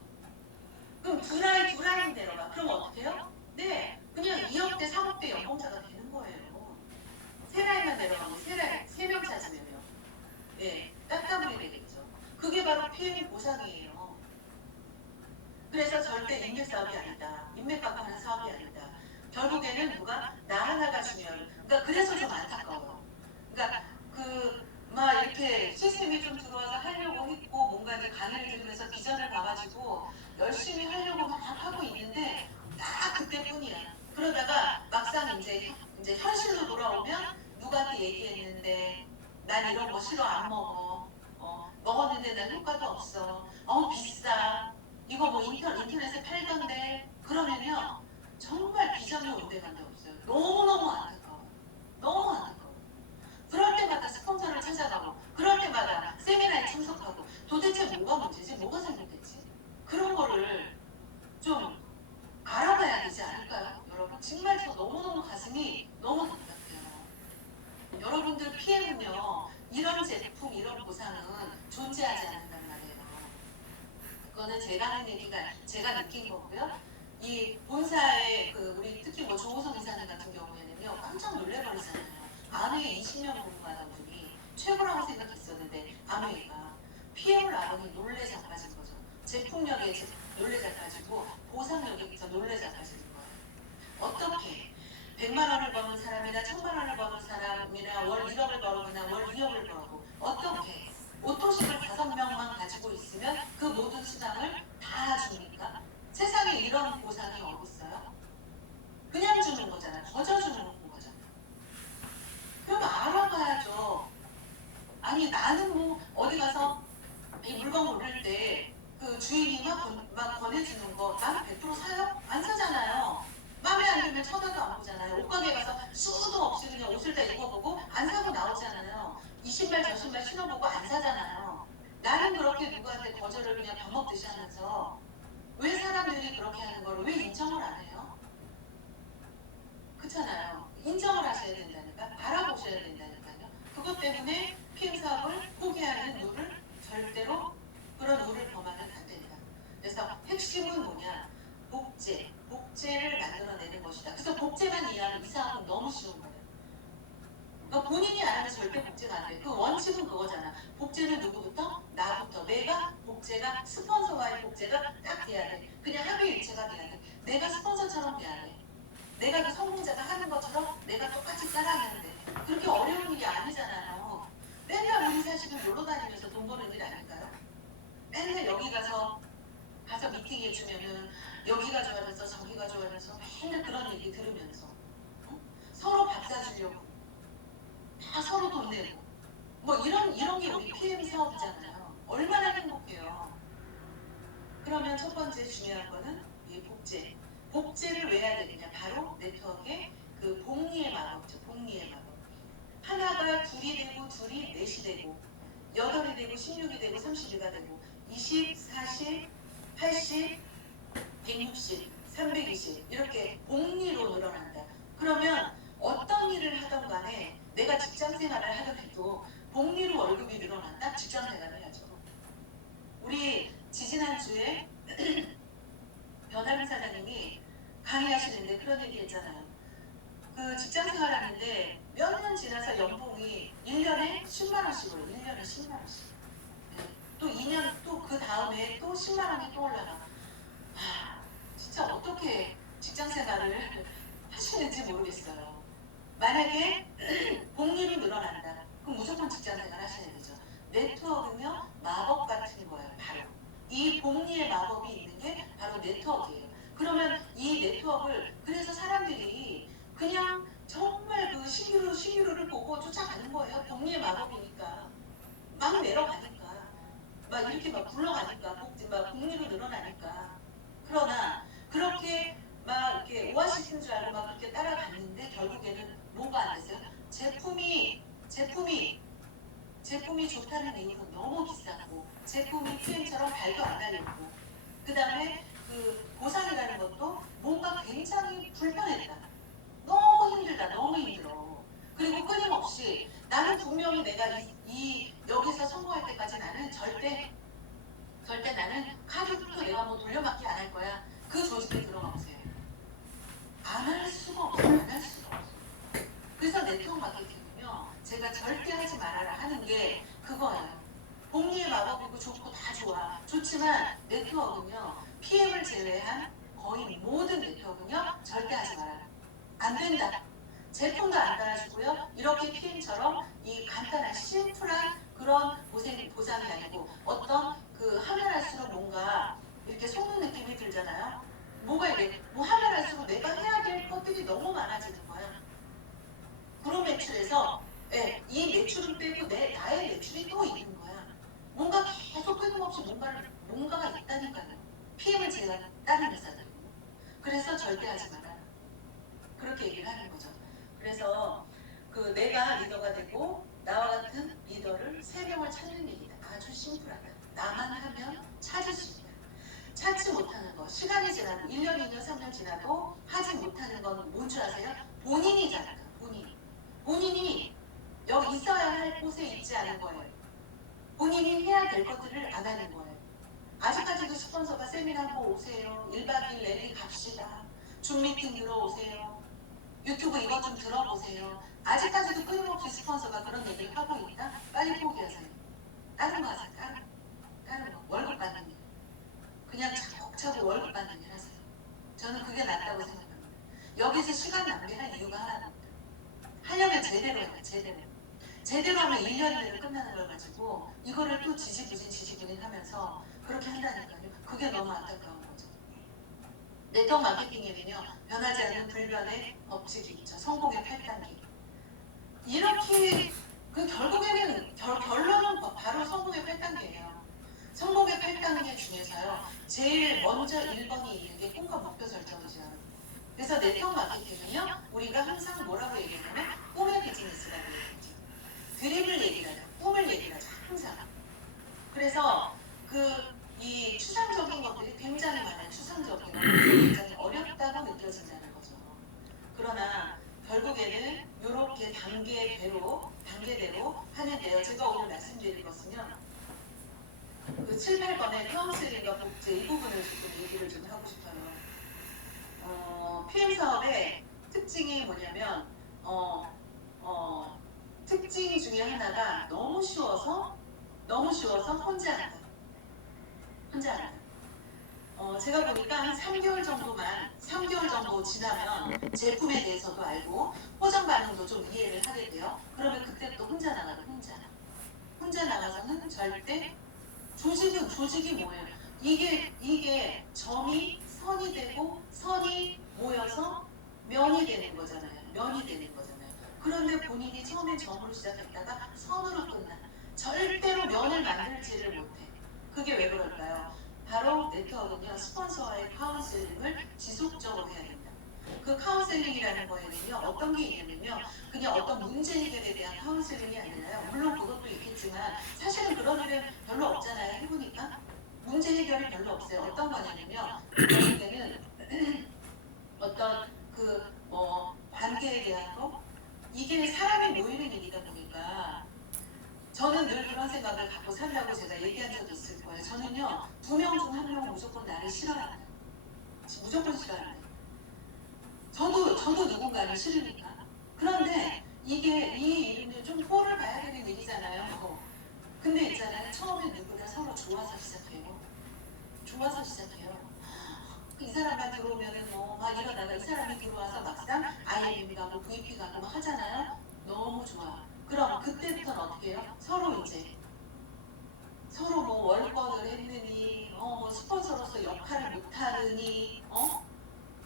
그럼 두 라인 내려가. 그럼 어떻게 해요? 네, 그냥 2억대, 3억대 연봉자가 되는 거예요. 세 라인만 내려가면 세 명 찾으면요. 예, 땀땀이 되겠죠. 그게 바로 PM 보상이에요. 그래서 절대 인맥 사업이 아니다. 인맥 갖고 하는 사업이 아니다. 결국에는 누가 나 하나가 중요해요. 그러니까 그래서 좀 안타까워요. 그러니까 막 이렇게 시스템이 좀 들어와서 하려고 했고, 뭔가 이제 강의를 들으면서 비전을 봐가지고 열심히 하려고 막 하고 있는데 딱 그때뿐이야. 그러다가 막상 이제 현실로 돌아오면 누구한테 얘기했는데 난 이런 거 싫어, 안 먹어. 먹었는데 난 효과도 없어. 비싸. 이거 뭐 인터넷에 팔던데. 그러면요, 정말 비전이 온데간데 없어요. 너무너무 안타까워. 너무 안타까워. 그럴 때마다 스폰서를 찾아가고, 그럴 때마다 세미나에 참석하고, 도대체 뭐가 문제지? 뭐가 잘못됐지? 그런 거를 좀 알아봐야 되지 않을까요? 여러분, 정말 저 너무너무 가슴이 너무 답답해요. 여러분들 PM은요, 이런 제품, 이런 보상은 존재하지 않는단 말이에요. 그거는 제가 하는 얘기가, 제가 느낀 거고요. 이 본사의 우리 특히 뭐 조호성 이사님 같은 경우에는요, 깜짝 놀래버리잖아요. 아메에 20년 근무하던 분이 최고라고 생각했었는데, 아메가 PM을 알아보니 놀래 자빠진 거죠. 제품력에 놀래 자빠지고 보상력에 놀래 자빠지는 거예요. 어떻게 100만 원을 버는 사람이나 1000만 원을 버는 사람이나 월 1억을 벌거나 월 2억을 벌고, 어떻게 오토식을 5명만 가지고 있으면 그 모든 수당을 다 줍니까? 세상에 이런 보상이 어디 있어요? 그냥 주는 거잖아요. 거저 주는 거잖아요. 그럼 알아봐야죠. 아니, 나는 뭐 어디 가서 이 물건 고를 때 그 주인이 막 권해주는 거 나는 100% 사요? 안 사잖아요. 마음에 안 들면 쳐다도 안 보잖아요. 옷가게 가서 수도 없이 그냥 옷을 다 입어보고 안 사고 나오잖아요. 이 신발 저 신발 신어보고 안 사잖아요. 나는 그렇게 누구한테 거절을 그냥 밥 먹듯이 하면서, 왜 사람들이 그렇게 하는 걸 왜 인정을 안 해요? 그렇잖아요. 인정을 하셔야 된다니까. 알아보셔야 된다니까요. 그것 때문에 PM 사업을 포기하는 룰을 절대로, 그런 룰을 범하면 안 된다. 그래서 핵심은 뭐냐? 복제를 만들어내는 것이다. 그래서 복제만 이해하면 이 사업은 너무 쉬운 거예요. 그러니까 본인이 안 하면 절대 복제가 안 돼. 그 원칙은 그거잖아. 복제는 누구부터? 나부터. 내가 복제가, 스폰서와의 복제가 딱 돼야 돼. 그냥 합의일체가 돼야 돼. 내가 스폰서처럼 돼야 돼. 내가 그 성공자가 하는 것처럼 내가 똑같이 따라하면 돼. 그렇게 어려운 일이 아니잖아요. 맨날 우리 사실은 놀러 다니면서 돈 버는 일 아닐까요? 맨날 여기 가서 미팅해 주면은 여기가 좋아져서 저기가 좋아져서 맨날 그런 얘기 들으면서 서로 밥 사주려고 다 서로 돈 내고 뭐 이런 게 우리 PM 사업이잖아요. 얼마나 행복해요. 그러면 첫 번째 중요한 거는 이 복제를 왜 해야 되느냐? 바로 네트워크의 그 복리의 마법이죠. 복리의 마법. 하나가 둘이 되고 둘이 넷이 되고 8이 되고 16이 되고 32가 되고 20, 40, 80, 160, 320 이렇게 복리로 늘어난다. 그러면 어떤 일을 하던 간에 내가 직장 생활을 하던 해도 복리로 월급이 늘어난다? 직장 생활을 해야죠. 우리 지지난주에 변하민 사장님이 강의하시는데 그런 얘기 했잖아요. 그 직장 생활하는데 몇 년 지나서 연봉이 1년에 10만 원씩으로 1년에 10만 원씩. 또 2년 또 그 다음에 또 10만 원이 또 올라가. 진짜 어떻게 직장 생활을 하시는지 모르겠어요. 만약에 복리로 늘어난다. 그럼 무조건 직장생활 하셔야 되죠. 네트워크는요 마법 같은 거예요. 바로 이 복리의 마법이 있는 게 바로 네트워크예요. 그러면 이 네트워크를 그래서 사람들이 그냥 정말 그 신기루를 보고 쫓아가는 거예요. 복리의 마법이니까 막 내려가니까 막 이렇게 막 굴러가니까 막 복리로 늘어나니까. 그러나 그렇게 막 이렇게 오아시스인 줄 알고 막 그렇게 따라갔는데 결국에는 뭐가 안 됐어요? 제품이 좋다는 이유로 너무 비싸고 제품이 PM처럼 발도 안 달렸고 그 다음에 그 보상이라는 것도 뭔가 굉장히 불편했다. 너무 힘들다. 너무 힘들어. 그리고 끊임없이 나는 분명히 내가 여기서 성공할 때까지 나는 절대 나는 카드부터 내가 뭐 돌려막기 안 할 거야. 그 조직에 들어가 보세요. 안 할 수가 없어. 안 할 수가 없어. 그래서 네트워크 마케팅은요. 제가 절대 하지 말아라 하는 게 그거예요. 복리의 마법이고 좋고 다 좋아. 좋지만 네트워크는요. PM을 제외한 거의 모든 네트워크는요. 절대 하지 말아라. 안 된다. 제품도 안 달아주고요. 이렇게 PM처럼 이 간단한 심플한 그런 보상이 아니고 어떤 그 하면 할수록 뭔가 이렇게 속는 느낌이 들잖아요. 뭐가 이게 뭐 하면 할수록 내가 해야 될 것들이 너무 많아지는 거야. 그런 매출에서 이 매출은 빼고 나의 매출이 또 있는 거야. 뭔가 계속 끊임없이 뭔가가 있다니까요. PM을 제가 다른 회사들. 그래서 절대 하지 마라. 그렇게 얘기를 하는 거죠. 그래서 그 내가 리더가 되고 나와 같은 리더를 3명을 찾는 얘기다. 아주 심플하다. 나만 하면 찾을 수 있다. 찾지 못하는 거. 시간이 지나도 1년, 2년, 3년 지나도 하지 못하는 건 뭔 줄 아세요? 본인이잖아요. 본인이 여기 있어야 할 곳에 있지 않은 거예요. 본인이 해야 될 것들을 안 하는 거예요. 아직까지도 스폰서가 세미나 한번 오세요. 1박 2일 랠리 갑시다. 줌 미팅 들어오세요. 유튜브 이것 좀 들어보세요. 아직까지도 끊임없이 스폰서가 그런 얘기를 하고 있다? 빨리 포기하세요. 다른 거 하세요. 다른 거. 월급 받는 일. 그냥 차곡차곡 월급 받는 일 하세요. 저는 그게 낫다고 생각합니다. 여기서 시간 낭비할 이유가 하나입니다. 하려면 제대로 해요. 제대로 하면 1년 내로 끝나는 걸 가지고 이거를 또 지지부진 하면서 그렇게 한다니까요. 그게 너무 안타까운 거죠. 네트워크 마케팅에는요. 변하지 않는 불변의 법칙이 있죠. 성공의 8단계. 이렇게 그 결국에는 결론은 바로 성공의 8단계예요. 성공의 8단계 중에서요. 제일 먼저 1번이 있는 게 꿈과 목표 설정이죠. 그래서 네트워크 마케팅은요. 우리가 항상 뭐라고 얘기하냐면 꿈의 비즈니스라고 얘기하죠. 드림을 얘기하죠. 꿈을 얘기하죠. 항상. 그래서 이 추상적인 것들이 굉장히 많아요. 추상적인 것들이 굉장히 어렵다고 느껴진다는 거죠. 그러나 결국에는 이렇게 단계대로 하는데요. 제가 오늘 말씀드릴 것은요. 그 7, 8번의 카운슬링과 복제 이 부분을 조금 얘기를 좀 하고 싶어요. PM 사업의 특징이 뭐냐면 특징 중에 하나가 너무 쉬워서 혼자 한다. 제가 보니까 한 3개월 정도 지나면 제품에 대해서도 알고 포장 반응도 좀 이해를 하게 돼요. 그러면 그때 또 혼자 나가서는 절대 조직이 뭐예요? 이게 점이 선이 되고 선이 모여서 면이 되는 거잖아요. 그런데 본인이 처음에 점으로 시작했다가 선으로 끝나. 절대로 면을 만들지를 못해. 그게 왜 그럴까요? 바로 네트워크는요. 스폰서와의 카운슬링을 지속적으로 해야 된다. 그 카운슬링이라는 거에는요. 어떤 게 있냐면요. 그냥 어떤 문제 해결에 대한 카운슬링이 아니라요. 물론 그것도 있겠지만 사실은 그런 일은 별로 없잖아요. 해보니까 문제 해결이 별로 없어요. 어떤 거냐면요. 결국에는 어떤 관계에 대한 거 이게 사람이 모이는 일이다 보니까 저는 늘 그런 생각을 갖고 살라고 제가 얘기한 적도 있을 거예요. 저는요 2명 중 1명은 무조건 나를 싫어한다. 무조건 싫어한다. 저도 누군가를 싫으니까. 그런데 이 일은 좀 꼴을 봐야 되는 일이잖아요. 근데 있잖아요. 처음에 누구나 서로 좋아서 시작해요. 이 사람만 들어오면은 뭐 막 이러다가 이 사람이 들어와서 막상 IMB 가고 VP 가고 막 하잖아요. 너무 좋아. 그럼 그때부터는 어떻게 해요? 서로 뭐 월권을 했느니 뭐 스폰서로서 역할을 못하느니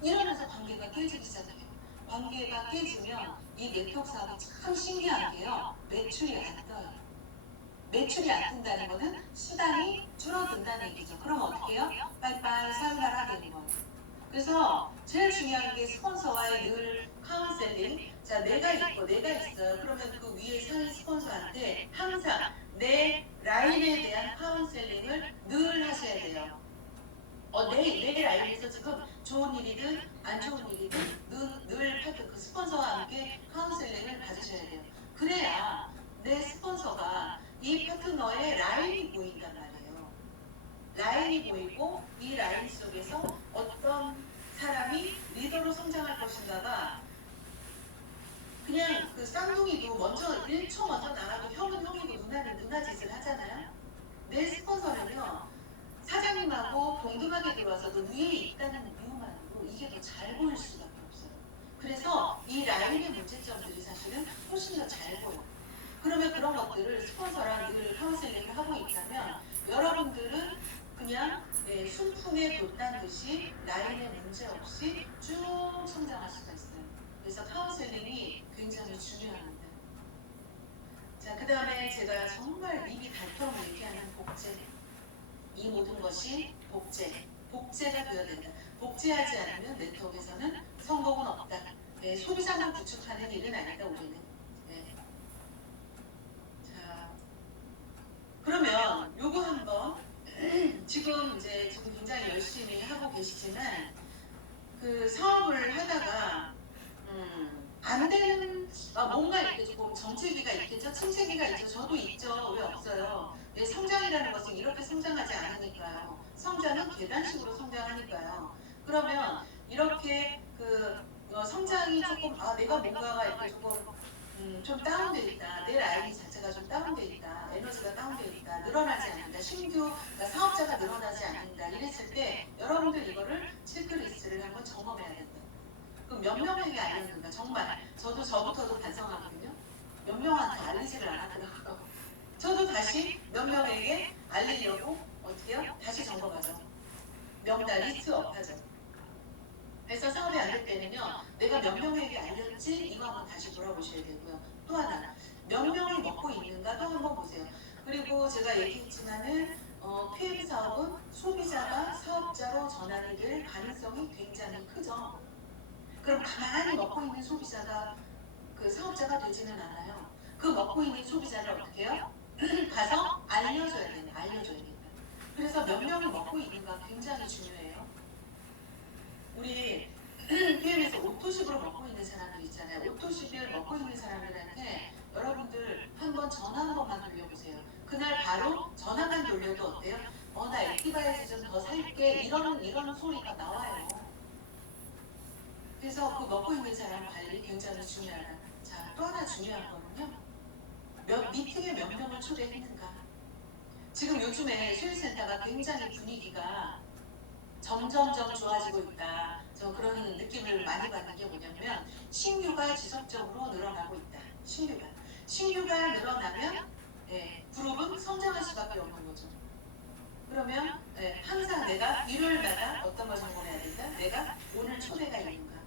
이러면서 관계가 깨지기 시작해요. 관계가 깨지면 이 네트워크 사업이 참 신기한 게요. 매출이 안 떠요. 매출이 안 뜬다는 거는 수당이 줄어든다는 얘기죠. 그럼 어떻게 해요? 빠이빠이 사유나라 되는 거예요. 그래서 제일 중요한 게 스폰서와의 늘 카운셀링. 자, 내가 있고 내가 있어요. 그러면 그 위에 상위 스폰서한테 항상 내 라인에 대한 카운셀링을 늘 하셔야 돼요. 내 라인에서 지금 좋은 일이든 안 좋은 일이든 늘 파트 그 스폰서와 함께 카운셀링을 받으셔야 돼요. 그래야 내 스폰서가 이 파트너의 라인이 보인단 말이에요. 라인이 보이고 이 라인 속에서 어떤 사람이 리더로 성장할 것인가가 그냥 그 쌍둥이도 먼저 1초 먼저 나가도 형은 형이고 누나는 누나 짓을 하잖아요. 내 스폰서는요. 사장님하고 동등하게 들어와서도 위에 있다는 이유만으로 이게 더 잘 보일 수밖에 없어요. 그래서 이 라인의 문제점들이 사실은 훨씬 더 잘 보여요. 그러면 그런 것들을 스폰서랑 늘 카운셀링을 하고 있다면 여러분들은 그냥 순풍에 돋단 듯이 라인에 문제 없이 쭉 성장할 수가 있어요. 그래서 카운셀링이 굉장히 중요합니다. 자, 그 다음에 제가 정말 입이 닳도록 얘기하는 복제. 이 모든 것이 복제가 되어야 된다. 복제하지 않으면 네트워크에서는 성공은 없다. 소비자만 구축하는 일은 아니다, 우리는. 자, 그러면 요거 한번 지금 굉장히 열심히 하고 계시지만 그 사업을 하다가 안 되는 뭔가 이렇게 조금 정체기가 있겠죠. 침체기가 있죠. 저도 있죠. 왜 없어요? 성장이라는 것은 이렇게 성장하지 않으니까요. 성장은 계단식으로 성장하니까요. 그러면 이렇게 성장이 조금 내가 뭔가가 이렇게 조금 좀 다운돼 있다. 내 라인 자체가 좀 다운돼 있다. 에너지가 다운돼 있다. 늘어나지 않는다. 신규 사업자가 늘어나지 않는다. 이랬을 때 여러분들 이거를 체크리스트를 한번 점검해야 된다. 그럼 몇 명에게 알렸는가? 정말 저부터도 반성하거든요. 몇 명한테 알리지를 않았더라고요. 저도 다시 몇 명에게 알리려고 어떻게 해요? 다시 점검하죠. 명단 리스트업하죠. 그래서 사업이 안 될 때는요. 내가 몇 명에게 알렸지? 이거 한번 다시 돌아보셔야 되고요. 또 하나, 몇 명이 먹고 있는가도 한번 보세요. 그리고 제가 얘기했지만은 PM 사업은 소비자가 사업자로 전환이 될 가능성이 굉장히 크죠. 그럼 가만히 먹고 있는 소비자가 그 사업자가 되지는 않아요. 그 먹고 있는 소비자를 어떻게 해요? 가서 알려줘야 된다. 그래서 몇 명이 먹고 있는가 굉장히 중요해요. 우리 PM에서 오토십으로 먹고 있는 사람들 있잖아요. 오토십을 먹고 있는 사람들한테 여러분들 한번 전화 한 번만 돌려보세요. 그날 바로 전화만 돌려도 어때요? 나 액티바이즈 좀 더 살게 이런 소리가 나와요. 그래서 그 먹고 있는 사람 관리 굉장히 중요하다. 자, 또 하나 중요한 거는요. 미팅에 몇 명을 초대했는가. 지금 요즘에 수요센터가 굉장히 분위기가 점점점 좋아지고 있다. 저 그런 느낌을 많이 받는 게 뭐냐면 신규가 지속적으로 늘어나고 있다. 신규가 늘어나면 그룹은 성장할 수밖에 없는 거죠. 그러면 항상 내가 일요일마다 어떤 걸 점검해야 된다. 내가 오늘 초대가 있는가.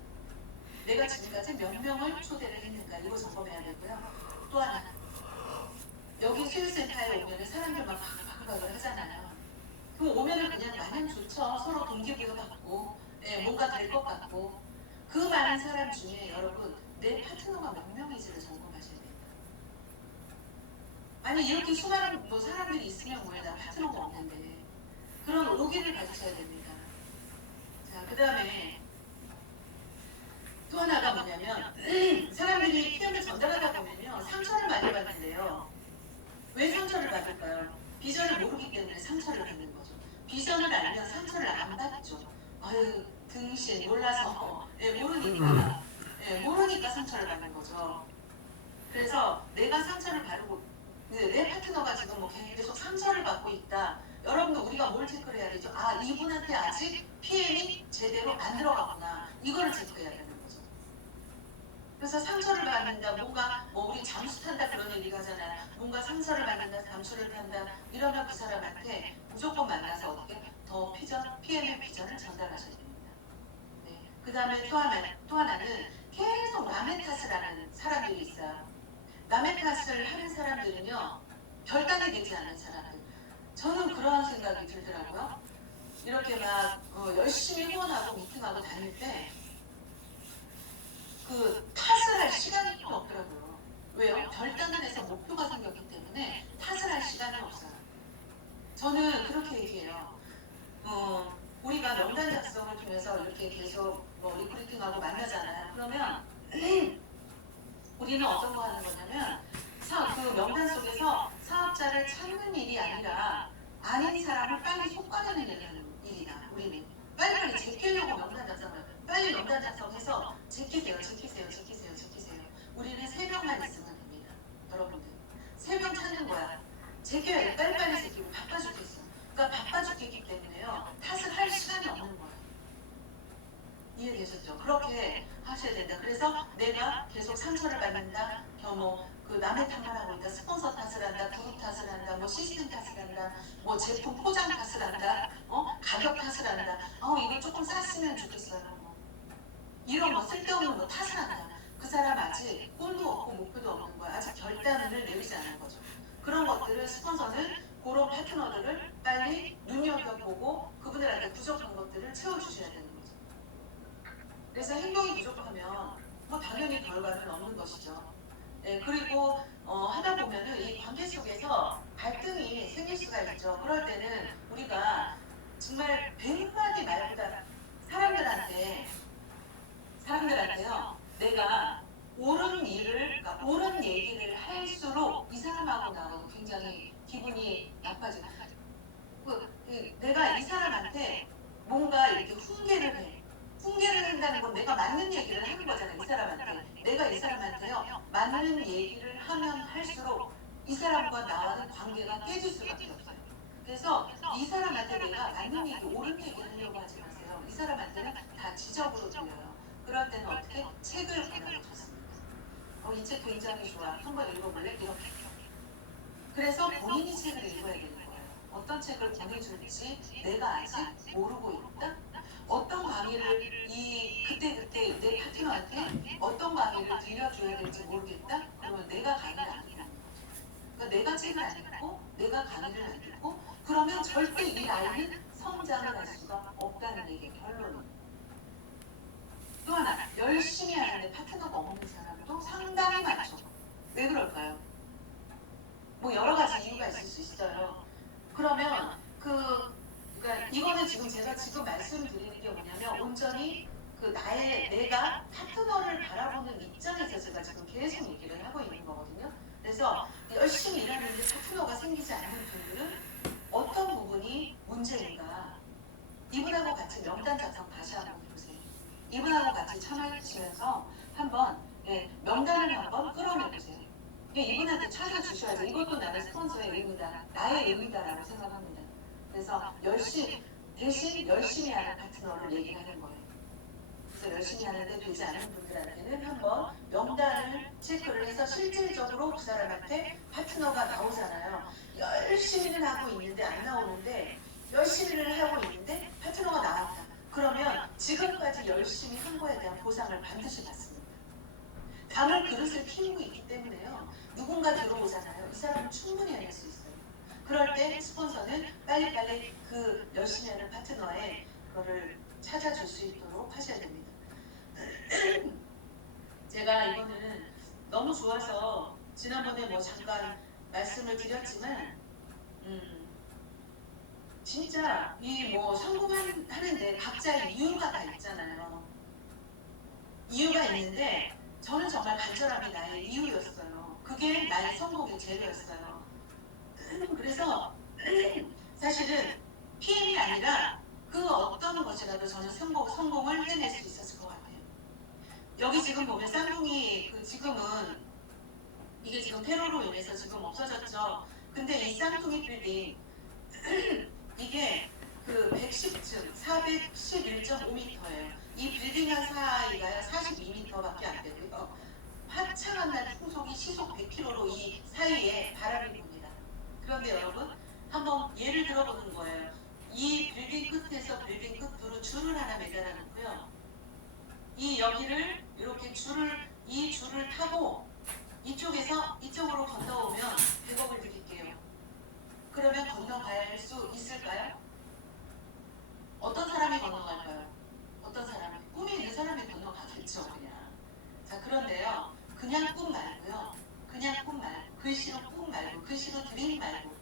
내가 지금까지 몇 명을 초대를 했는가. 이거 점검해야 되고요. 또 하나. 여기 수요센터에 오면 사람들만 바글바글 하잖아요. 그럼 오면은 그냥 마냥 좋죠. 서로 동기부여 받고 뭔가 될 것 같고. 그 많은 사람 중에 여러분 내 파트너가 몇 명인지를 점검하셔야 된다. 아니 이렇게 수많은 사람들이 있으면 뭐야 나 파트너가 없는데 그런 오기를 가지셔야 됩니다. 자, 그 다음에 또 하나가 뭐냐면 사람들이 PM을 전달하다 보면요 상처를 많이 받는데요. 왜 상처를 받을까요? 비전을 모르기 때문에 상처를 받는 거죠. 비전을 알면 상처를 안 받죠. 아유 등신 몰라서 모르니까 상처를 받는 거죠. 그래서 내가 상처를 받고 내 파트너가 지금 계속 상처를 받고 있다. 여러분 그러면 우리가 뭘 체크를 해야 되죠? 아, 이분한테 아직 PM이 제대로 안 들어갔구나. 이거를 체크해야 되는 거죠. 그래서 상처를 받는다, 뭔가 뭐 우리 잠수 탄다 그런 얘기가 하잖아요. 뭔가 상처를 받는다, 잠수를 탄다 이러면 그 사람한테 무조건 만나서 어떻게 더 PM의 비전을 전달하셔야 됩니다. 네. 그 다음에 또 하나는 계속 남의 탓을 하는 사람들이 있어요. 남의 탓을 하는 사람들은요, 결단이 되지 않는 사람들. 저는 그런 생각이 들더라고요. 이렇게 막 열심히 후원하고 미팅하고 다닐 때 그 탓을 할 시간이 없더라고요. 왜요? 결단을 해서 목표가 생겼기 때문에 탓을 할 시간이 없어요. 저는 그렇게 얘기해요. 우리가 명단 작성을 통해서 이렇게 계속 리크루팅하고 만나잖아요. 그러면 우리는 어떤 거 하는 거냐면 그 명단 속에서 사업자를 찾는 일이 아니라 아닌 사람을 빨리 속아내는 일이다. 우리는 빨리빨리 제끼려고 명단 작성을 빨리 명단 작성해서 제끼세요. 우리는 3명만 있으면 됩니다. 여러분들 3명 찾는 거야. 제껴야 돼. 빨리빨리 제끼고 바빠 죽겠어. 그러니까 바빠 죽겠기 때문에요. 탓을 할 시간이 없는 거예요. 이해되셨죠? 그렇게 하셔야 된다. 그래서 내가 계속 상처를 받는다. 그 남의 탓만 하고 있다. 스폰서 탓을 한다. 그룹 탓을 한다. 뭐 시스템 탓을 한다. 뭐 제품 포장 탓을 한다. 가격 탓을 한다. 이거 조금 쌌으면 좋겠어요. 이런 거 쓸데없는 거 탓을 한다. 그 사람 아직 꿈도 없고 목표도 없는 거야. 아직 결단을 내리지 않은 거죠. 그런 것들을 스폰서는 그런 파트너들을 빨리 눈여겨보고 그분들한테 부족한 것들을 채워주셔야 되는 거죠. 그래서 행동이 부족하면 뭐 당연히 결과는 없는 것이죠. 네, 그리고 하다 보면은 이 관계 속에서 갈등이 생길 수가 있죠. 그럴 때는 우리가 정말 100마디 말보다 사람들한테요, 내가 옳은 일을, 그러니까 옳은 얘기를 할수록 이 사람하고 나하고 굉장히 기분이 나빠져요. 내가 이 사람한테 뭔가 이렇게 훈계를 해. 훈계를 한다는 건 내가 맞는 얘기를 하는 거잖아요. 이 사람한테. 내가 이 사람한테요, 맞는 얘기를 하면 할수록 이 사람과 나와는 관계가 깨질 수밖에 없어요. 그래서 이 사람한테 내가 맞는 얘기, 옳은 얘기를 하려고 하지 마세요. 이 사람한테는 다 지적으로 들려요. 그럴 때는 어떻게? 책을 보내면 좋습니다. 이 책 굉장히 좋아. 한번 읽어볼래? 이렇게. 그래서 본인이 책을 읽어야 되는 거예요. 어떤 책을 보내줄지 내가 아직 모르고 있다? 어떤 강의를 그때 내 파트너한테 어떤 강의를 들려줘야 될지 모르겠다? 그러면 내가 강의를 안 듣는 거죠. 그러니까 내가 책을 안 읽고 내가 강의를 안 듣고 그러면 절대 이 아이는 성장을 할 수가 없다는 얘기의 결론은. 또 하나, 열심히 하는데 파트너가 없는 사람도 상당히 많죠. 왜 그럴까요? 뭐 여러 가지 이유가 있을 수 있어요. 그러면 그러니까 이거는 제가 지금 말씀드리는 게 뭐냐면 온전히 내가 파트너를 바라보는 입장에서 제가 지금 계속 얘기를 하고 있는 거거든요. 그래서 열심히 일하는데 파트너가 생기지 않는 분들은 어떤 부분이 문제인가? 이분하고 같이 명단 작성 다시 한번 해보세요. 이분하고 같이 참여하시면서 한번 명단을 한번 끌어내보세요. 이분한테 찾아주셔야죠. 이것도 나는 스폰서의 의무다, 나의 의무다라고 생각합니다. 그래서 대신 열심히 하는 파트너를 얘기하는 거예요. 그래서 열심히 하는데 되지 않은 분들한테는 한번 명단을 체크를 해서 실질적으로 그 사람한테 파트너가 나오잖아요. 열심히는 하고 있는데 안 나오는데 열심히를 하고 있는데 파트너가 나왔다. 그러면 지금까지 열심히 한 거에 대한 보상을 반드시 받습니다. 담을 그릇을 키우고 있기 때문에요. 누군가 들어오잖아요. 이 사람은 충분히 해낼 수 있어요. 그럴 때 스폰서는 빨리빨리 그 열심히 하는 파트너의 그거를 찾아줄 수 있도록 하셔야 됩니다. 제가 이거는 너무 좋아서 지난번에 뭐 잠깐 말씀을 드렸지만 진짜 이 뭐 성공하는데 각자의 이유가 다 있잖아요. 이유가 있는데 저는 정말 간절함이 나의 이유였어요. 그게 나의 성공의 재료였어요. 그래서 사실은 PM이 아니라 그 어떤 것이라도 저는 성공을 해낼 수 있었을 것 같아요. 여기 지금 보면 쌍둥이 지금은 이게 지금 테러로 인해서 지금 없어졌죠. 근데 이 쌍둥이 빌딩 이게 1.5m예요. 이 빌딩 사이가요 42m밖에 안 되고요. 화창한 날 풍속이 시속 100km로 이 사이에 바람이 붑니다. 그런데 여러분 한번 예를 들어보는 거예요. 이 빌딩 끝에서 빌딩 끝으로 줄을 하나 매달아 놓고요. 이 여기를 이렇게 이 줄을 타고 이쪽에서 이쪽으로 건너오면 100억을 드릴게요. 그러면 건너갈 수 있을까요? 어떤 사람이 건너갈까요? 어떤 사람이? 꿈이 있는 사람이 건너가겠죠, 그냥. 자, 그런데요. 그냥 꿈 말고요. 그냥 꿈 말고, 글씨로 꿈 말고, 글씨로 드림 말고,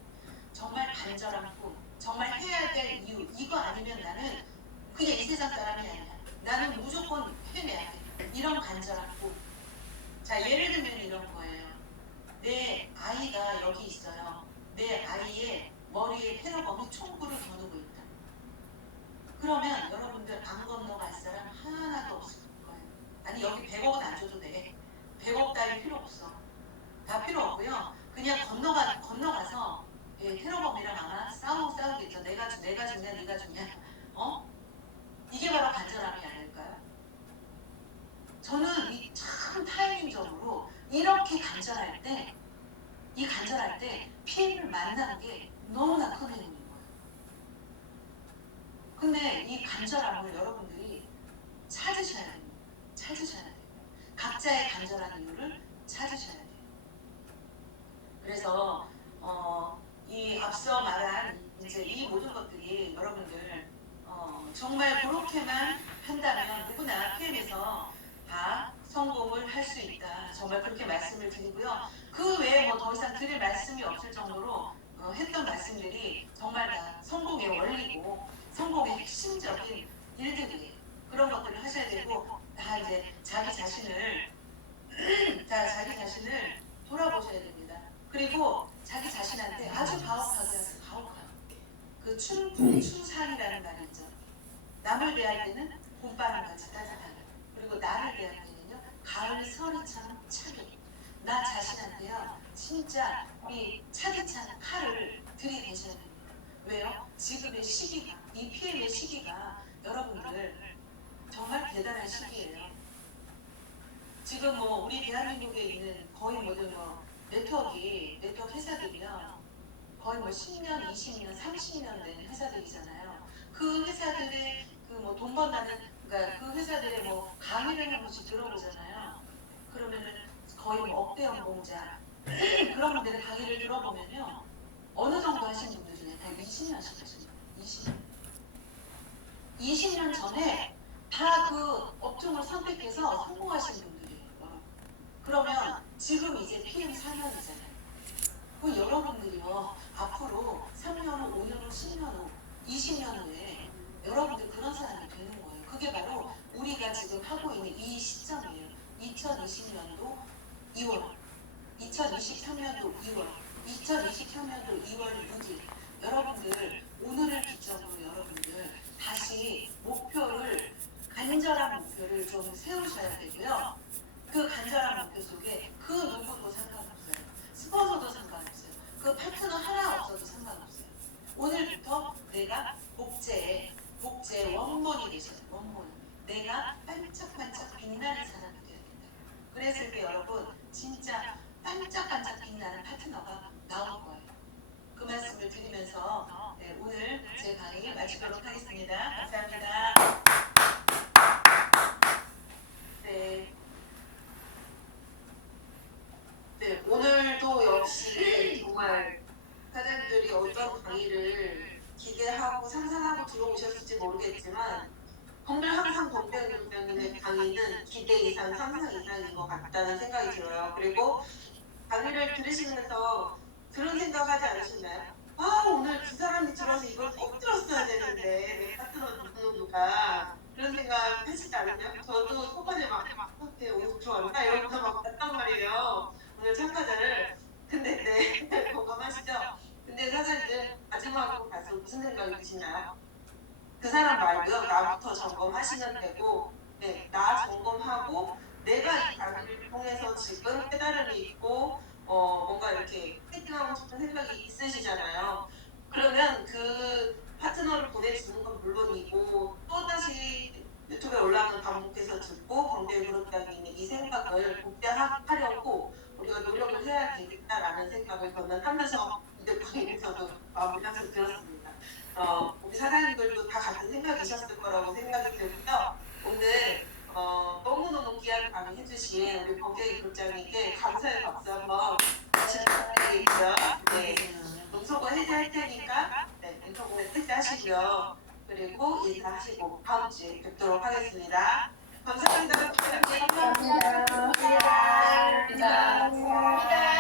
정말 간절한 꿈, 정말 해야 될 이유, 이거 아니면 나는 그냥 이 세상 사람이 아니야. 나는 무조건 해내야 돼. 이런 간절한 꿈. 자, 예를 들면 이런 거예요. 내 아이가 여기 있어요. 내 아이의 머리에 테러범이 총구를 겨누고 있다. 그러면 여러분들 안 건너갈 사람 하나도 없을 거예요. 아니 여기 100억은 안 줘도 돼. 100억 따위 필요 없어. 다 필요 없고요. 그냥 건너가서 테러범이랑 아마 싸우겠죠. 내가 죽냐 네가 죽냐. 이게 바로 간절함이 아닐까요? 저는 이 참 타이밍적으로 이렇게 간절할 때 피해를 만나는 게 너무나 큰 행운인 거예요. 근데 이 간절함을 여러분들이 찾으셔야 됩니다. 찾으셔야 돼요. 각자의 간절한 이유를 찾으셔야 돼요. 그래서 이 앞서 말한 이제 이 모든 것들이 여러분들 정말 그렇게만 한다면 누구나 PM에서 다 성공을 할 수 있다. 정말 그렇게 말씀을 드리고요. 그 외에 뭐 더 이상 드릴 말씀이 없을 정도로 했던 말씀들이 정말 다 성공의 원리고 성공의 핵심적인 일들이에요. 그런 것들을 하셔야 되고 다 이제 자기 자신을 돌아보셔야 됩니다. 그리고 자기 자신한테 아주 가혹하게 하세요. 가혹하게. 그 춘산이라는 말이 있죠. 남을 대할 때는 봄바람같이 따뜻하게, 그리고 나를 대할 때는요 가을 서리처럼 차게. 나 자신한테요 진짜 이 차디찬 칼을 들이대셔야 됩니다. 왜요? 지금의 시기가, 이 PM의 시기가 여러분들 정말 대단한 시기예요. 지금 뭐 우리 대한민국에 있는 거의 모든 네트워크 회사들이요 거의 10년, 20년, 30년 된 회사들이잖아요. 그 회사들의 그 돈 번다는, 그러니까 그 회사들의 강의를 한 번씩 들어보잖아요. 그러면은 거의 억대 연봉자 그런 분들의 강의를 들어보면요 어느 정도 하신 분들이냐 다 20년씩 하신 분들. 20년 전에 다 그 업종을 선택해서 성공하신 분들이에요. 그러면 지금 이제 PM 4년이잖아요. 그 여러분들이요 앞으로 3년 후, 5년 후, 10년 후, 20년 후에 여러분들 그런 사람이 되는 거예요. 그게 바로 우리가 지금 하고 있는 이 시점이에요. 2020년도 2월, 2023년도 2월, 2023년도 2월 6일. 여러분들 오늘을 기점으로 여러분들 다시 간절한 목표를 좀 세우셔야 되고요. 그 간절한 목표 속에 그 누구도 상관없어요. 스폰서도 상관없어요. 그 파트너 하나 없어도 상관없어요. 오늘부터 내가 복제의 원본이 되셔요. 원본. 내가 반짝반짝 빛나는 사람이 되어야겠다. 그랬을 때 여러분 진짜 반짝반짝 빛나는 파트너가 나올 거예요. 그 말씀을 드리면서 오늘 제 강의 마치도록 하겠습니다. 감사합니다. 네, 오늘도 역시 정말 사장님들이 어떤 강의를 기대하고 상상하고 들어오셨을지 모르겠지만 정말 항상 권병님의 강의는 기대 이상, 상상 이상인 것 같다는 생각이 들어요. 그리고 강의를 들으시면서 그런 생각하지 않으셨나요? 아 오늘 그 사람이 들어서 이걸 꼭 들었어야 되는데 내 파트너 누구누가 그런 생각 하시지 않으세요? 저도 초반에 막 오늘 들어왔나 이러면서 막 봤단 말이에요. 오늘 참가자를. 근데 네 공감하시죠? 근데 사장님들 마지막으로 가서 무슨 생각이 드시나요? 그 사람 말고요. 나부터 점검하시면 되고 나 점검하고 내가 이 강의를 통해서 지금 깨달음이 있고 뭔가 이렇게 파이팅하고 싶은 생각이 있으시잖아요. 그러면 그 파트너를 보내주는 건 물론이고 또다시 유튜브에 올라오는 반복해서 듣고 광대 그룹장님의 이 생각을 복제하려고 우리가 노력을 해야 되겠다라는 생각을 저는 하면서 이대표님께서도 마무리하면서 들었습니다. 우리 사장님들도 다 같은 생각이셨을 거라고 생각이 들고요. 오늘 너무너무 귀한 강의 해주신 우리 범죄 그룹장님께 감사의 박수 한번 다시 부탁드리고요. 네, 음소거 해제할 테니까 음소거 해제하시고요. 그리고 인사하시고 다음 주에 뵙도록 하겠습니다. 감사합니다. 감사합니다. 감사합니다.